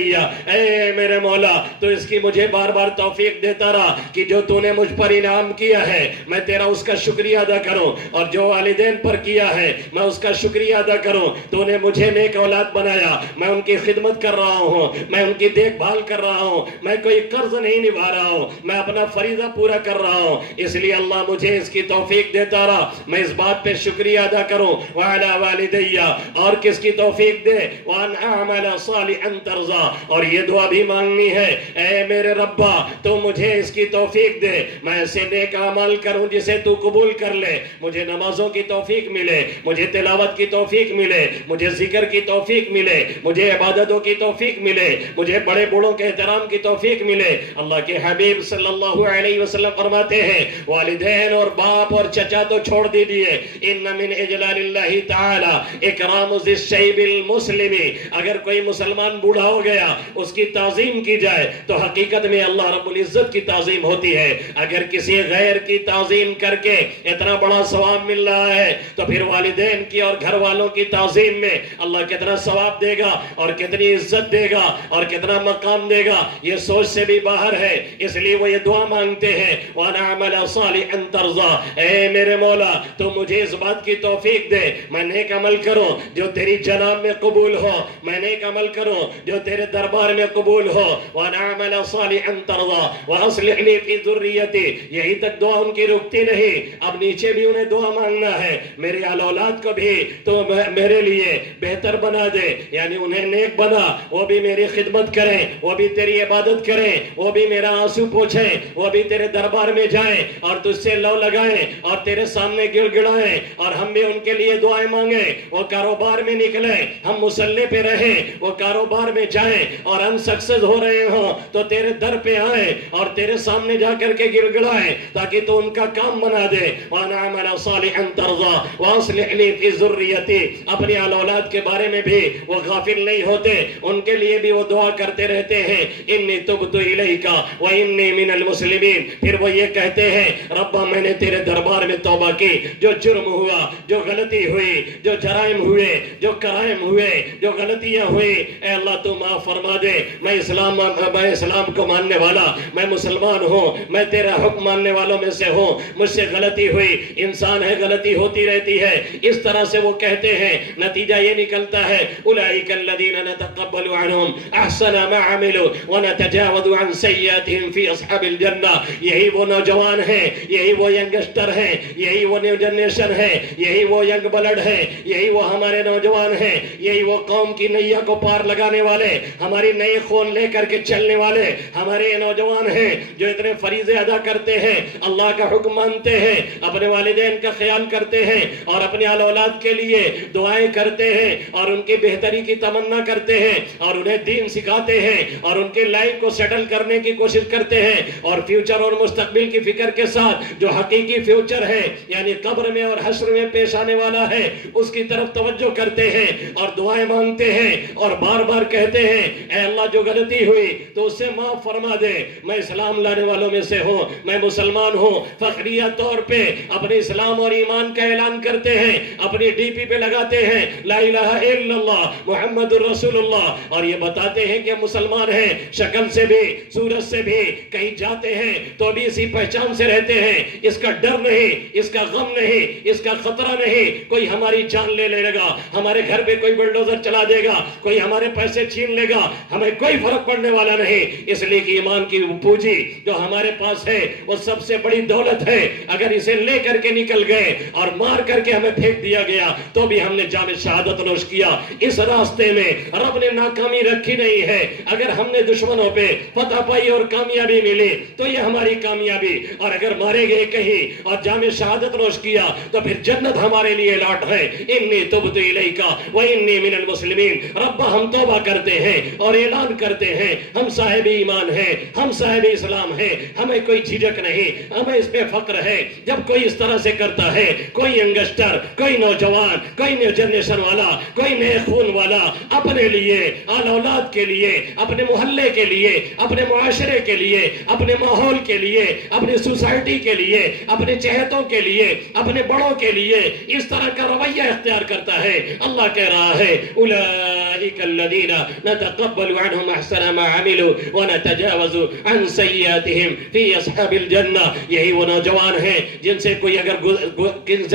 اے میرے مولا تو اس کی مجھے بار بار توفیق دیتا رہا کہ جو تو نے مجھ پر انعام کیا ہے میں تیرا اس کا شکریہ ادا کروں، اور جو والدین پر کیا ہے میں اس کا شکریہ ادا کروں. تو نے مجھے نیک اولاد بنایا، میں ان کی خدمت کر رہا ہوں، میں ان کی دیکھ بھال کر رہا ہوں، میں کوئی قرض نہیں نبھا رہا ہوں، میں اپنا فریضہ پورا کر رہا ہوں. اس لیے اللہ مجھے اس کی توفیق دیتا رہا میں اس بات پہ شکریہ ادا کروں. وعلی والدی، اور کس کی توفیق دے؟ وان اعمل صالحا ترضا. اور یہ دعا بھی مانگنی ہے اے میرے ربا تو مجھے اس کی توفیق دے میں ایسے نیک عمل کروں جسے تو قبول کر لے. مجھے نمازوں کی توفیق ملے، مجھے تلاوت کی توفیق ملے، مجھے ذکر کی توفیق ملے، مجھے عبادتوں کی توفیق ملے، مجھے بڑے بوڑھوں کے احترام کی توفیق ملے. اللہ کے حبیب صلی اللہ علیہ وسلم فرماتے ہیں والدین اور باپ اور چچا تو چھوڑ دیجئے، ان من اجلال اللہ تعالی اکرام ذی الشیب المسلم. اگر کوئی مسلمان بوڑھا ہو گیا اس کی تعظیم کی جائے تو حقیقت میں اللہ رب العزت کی تعظیم ہوتی ہے. اگر کسی غیر کی تعظیم کر کے اتنا بڑا ثواب مل رہا ہے تو پھر والدین کی اور گھر والوں کی تعظیم میں اللہ کتنا ثواب دے گا اور کتنی عزت دے گا اور کتنا مقام دے گا یہ سوچ سے بھی باہر ہے. اس لیے وہ یہ دعا مانگتے ہیں وَأَنَا عَمَلَ صَالِحًا تَرْضَى. اے میرے مولا تو مجھے اس بات کی توفیق دے میں نیک عمل کروں جو تیری جناب میں قبول ہو، میں نیک عمل کروں جو تیرے دربار میں قبول ہو. وَأَنَا عَمَلَ صَالِحًا تَرْضَى وَأَصْلِحْ لِي فِي ذُرِّيَّتِي. یہی تک دعا ان کی رکتی نہیں، اب نیچے بھی انہیں دعا مانگنا ہے میری اولاد کو بھی تو میرے لیے بہتر بنا دے، یعنی انہیں نیک بنا، وہ بھی میری خدمت کریں، وہ بھی تیری عبادت کریں، وہ بھی میرا آنسو پوچھیں، وہ بھی تیرے دربار میں جائیں اور تجھ سے لو لگائیں اور تیرے سامنے گڑ گڑائیں، اور ہم بھی ان کے لیے دعائیں مانگیں. وہ کاروبار میں نکلیں، ہم مسلح پہ رہیں، وہ کاروبار میں جائیں اور ان سکسیس ہو رہے ہوں تو تیرے در پہ آئیں اور تیرے سامنے جا کر کے گڑ گڑائیں تاکہ تو ان کا کام بنا دے. وَأَنَا عَمَلَ صَالِحًا تَرْضَى وَأَصْلِحْ لِي فِي ذُرِّيَّتِي. اپنی اولاد کے بارے میں بھی وہ غافل نہیں ہوتے، ان کے لیے بھی وہ دعا کرتے رہتے ہیں انی تبت الیک وانی من المسلمین. پھر وہ یہ کہتے ہیں ربا میں نے تیرے دربار میں توبہ کی، جو جرم ہوا، جو غلطی ہوئی، جو جرائم ہوئے، جو کرائم ہوئے، جو غلطیاں ہوئی، اے اللہ تو معاف فرما دے. میں اسلام کو ماننے والا، میں مسلمان ہوں، میں تیرا حکم ماننے والوں میں سے ہوں، مجھ سے غلطی ہوئی، انسان ہے غلطی ہوتی رہتی ہے. اس طرح سے وہ کہتے ہیں، نتیجہ یہ نکلتا ہے اولئک الذین نتقبل عنہم احسن ما عملوا ونتجاوز عن سیئاتهم فی اصحاب الجنہ. یہی وہ نوجوان ہیں، یہی وہ ینگسٹر ہیں، یہی وہ نیو جنریشن ہے، یہی وہ ینگ بلڈ ہے، یہی وہ ہمارے نوجوان ہیں، یہی وہ قوم کی نیا کو پار لگانے والے ہماری نئے خون لے کر کے چلنے والے ہمارے نوجوان ہیں جو اتنے فریضے ادا کرتے ہیں، اللہ کا حکم مانتے ہیں، اپنے والدین کا خیال کرتے ہیں اور اپنے اولاد کے لیے دعائیں کرتے ہیں اور ان کی بہتری کی تمنا کرتے ہیں اور انہیں دین سکھاتے ہیں اور ان کے لائف کو سیٹل کرنے کی کوشش کرتے ہیں اور فیوچر اور مستقبل کی فکر کے ساتھ جو حقیقی فیوچر ہے یعنی قبر میں اور حشر میں پیش آنے والا ہے اس کی طرف توجہ کرتے ہیں اور دعائیں مانگتے ہیں اور بار بار کہتے ہیں اے اللہ جو غلطی ہوئی تو اسے معاف فرما دے، میں اسلام لانے والوں میں سے ہوں، میں مسلمان ہوں، فخریہ طور پہ اپنے اسلام اور ایمان کا اعلان کرتے ہیں، اپنی ڈی پی پہ لگاتے ہیں لا الہ الا اللہ محمد الرسول اللہ اور یہ بتاتے ہیں کہ مسلمان ہیں، شکل سے بھی صورت سے بھی، کہیں جاتے ہیں تو بھی اسی پہچان سے رہتے ہیں، اس کا ڈر نہیں، اس کا غم نہیں، اس کا خطرہ نہیں کوئی ہماری جان لے لے گا، ہمارے گھر پہ کوئی بلڈوزر چلا دے گا، کوئی ہمارے پیسے چھین لے گا، ہمیں کوئی فرق پڑنے والا نہیں، اس لیے کہ ایمان کی پونجی جو ہمارے پاس ہے وہ سب سے بڑی دولت ہے، اگر اسے لے کر کے نکل گئے اور مار کر کے ہمیں پھینک دیا گیا تو بھی ہم نے جام شہادت نوش کیا۔ اس راستے میں رب نے ناکامی رکھی نہیں ہے، اگر ہم نے دشمنوں پہ فتح پائی اور کامیابی ملی تو یہ ہماری کامیابی، اور اگر مارے گئے کہیں اور جام شہادت نوش کیا تو پھر جنت ہمارے لیے لاٹ ہے۔ انی تبت الیک و انی من المسلمین، رب ہم توبہ کرتے ہیں اور اعلان کرتے ہیں ہم صاحب ایمان ہیں، ہم صاحب اسلام ہیں، ہمیں کوئی جھجک نہیں، ہمیں اس پہ فخر ہے۔ جب کوئی اس طرح سے کرتا ہے، کوئی ینگسٹر، کوئی نوجوان، کوئی نیو جنریشن والا، کوئی نئے خون والا اپنے لیے، آل اولاد کے لیے، اپنے محلے کے لیے، اپنے معاشرے کے لیے، اپنے ماحول کے لیے، اپنی سوسائٹی کے لیے، اپنے چہتوں کے لیے، اپنے بڑوں کے لیے اس طرح کا رویہ اختیار کرتا ہے، اللہ کہہ رہا ہے اولئک الذین نتقبل عنہم احسن ما عملوا ونتجاوز عن سیئاتہم فی اصحاب الجنہ، یہی وہ نوجوان ہیں جن سے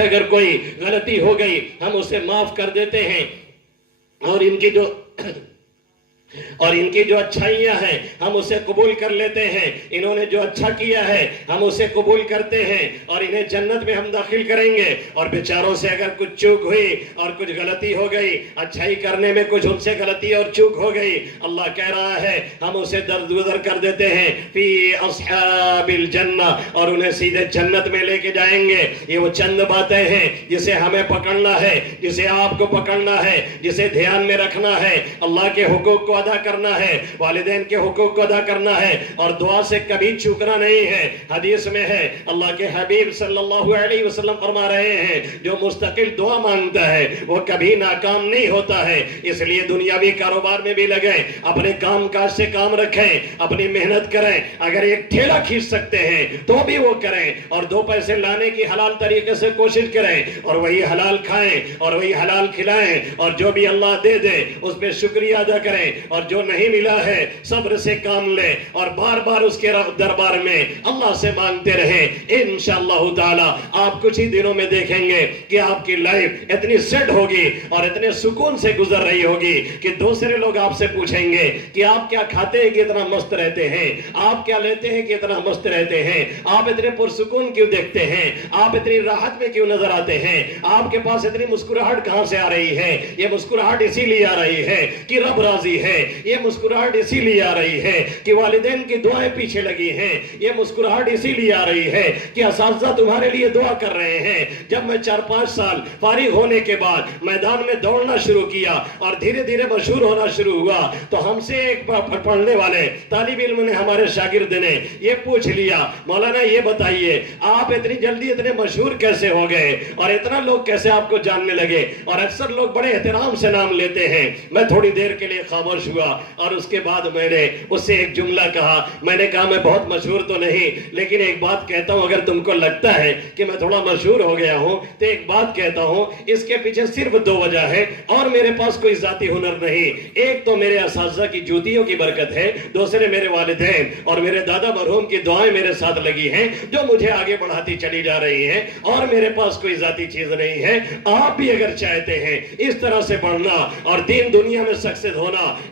اگر کوئی غلطی ہو گئی ہم اسے معاف کر دیتے ہیں اور ان کی جو اچھائیاں ہیں ہم اسے قبول کر لیتے ہیں، انہوں نے جو اچھا کیا ہے ہم اسے قبول کرتے ہیں اور انہیں جنت میں ہم داخل کریں گے، اور بیچاروں سے اگر کچھ چوک ہوئی اور کچھ غلطی ہو گئی، اچھائی کرنے میں کچھ ان سے غلطی اور چوک ہو گئی، اللہ کہہ رہا ہے ہم اسے درگزر کر دیتے ہیں فی اصحاب الجنہ، اور انہیں سیدھے جنت میں لے کے جائیں گے۔ یہ وہ چند باتیں ہیں جسے ہمیں پکڑنا ہے، جسے آپ کو پکڑنا ہے، جسے دھیان میں رکھنا ہے، اللہ کے حقوق کو ادا کرنا ہے، والدین کے حقوق کو ادا کرنا ہے اور دعا سے کبھی چوکنا نہیں ہے۔ حدیث میں ہے اللہ کے حبیب صلی اللہ علیہ وسلم فرما رہے ہیں جو مستقل دعا مانگتا ہے وہ کبھی ناکام نہیں ہوتا ہے، اس لیے دنیاوی کاروبار میں بھی لگیں، اپنے کام کاج سے کام رکھیں، اپنی محنت کریں، اگر ایک ٹھیلا کھینچ سکتے ہیں تو بھی وہ کریں اور دو پیسے لانے کی حلال طریقے سے کوشش کریں اور وہی حلال کھائیں اور وہی حلال کھلائیں، اور جو بھی اللہ دے دے اس پہ شکریہ ادا کریں، اور جو نہیں ملا ہے صبر سے کام لیں اور بار بار اس کے دربار میں اللہ سے مانگتے رہیں۔ انشاءاللہ تعالی آپ کچھ ہی دنوں میں دیکھیں گے کہ آپ کی لائف اتنی سیٹ ہوگی اور اتنے سکون سے گزر رہی ہوگی کہ دوسرے لوگ آپ سے پوچھیں گے کہ آپ کیا کھاتے ہیں کہ اتنا مست رہتے ہیں، آپ کیا لیتے ہیں کہ اتنا مست رہتے ہیں، آپ اتنے پرسکون کیوں دیکھتے ہیں، آپ اتنی راحت میں کیوں نظر آتے ہیں، آپ کے پاس اتنی مسکراہٹ کہاں سے آ رہی ہے؟ یہ مسکراہٹ اسی لیے آ رہی ہے کہ رب راضی ہے، یہ مسکراہٹ اسی لیے آ رہی ہے کہ والدین کی دعائیں پیچھے لگی ہیں، یہ مسکراہٹ اسی لیے آ رہی ہے کہ اساتذہ تمہارے لیے دعا کر رہے ہیں۔ جب میں 4-5 سال فارغ ہونے کے بعد میدان میں دوڑنا شروع کیا اور دھیرے دھیرے مشہور ہونا شروع ہوا تو ہم سے ایک پڑھنے والے طالب علم نے، ہمارے شاگرد نے یہ پوچھ لیا مولانا یہ بتائیے آپ اتنی جلدی اتنے مشہور کیسے ہو گئے اور اتنا لوگ کیسے آپ کو جاننے لگے، اور اکثر لوگ بڑے احترام سے نام لیتے ہیں۔ میں تھوڑی دیر کے لیے خاموش ہوا اور اس کے بعد میں نے اس سے ایک جملہ کہا، میں نے کہا میں بہت مشہور تو نہیں لیکن ایک بات کہتا ہوں، اگر تم کو لگتا ہے کہ میں تھوڑا مشہور ہو گیا ہوں تو ایک بات کہتا ہوں، اس کے پیچھے صرف 2 وجہ ہے اور میرے پاس کوئی ذاتی ہنر نہیں۔ ایک تو میرے اساتذہ کی جوتیوں کی برکت ہے، دوسرے میرے والدین اور میرے دادا مرحوم کی دعائیں میرے ساتھ لگی ہیں جو مجھے آگے بڑھاتی چلی جا رہی ہیں، اور میرے پاس کوئی ذاتی چیز نہیں ہے۔ آپ بھی اگر چاہتے ہیں اس طرح سے بڑھنا اور دین دنیا میں سکسیس ہونا،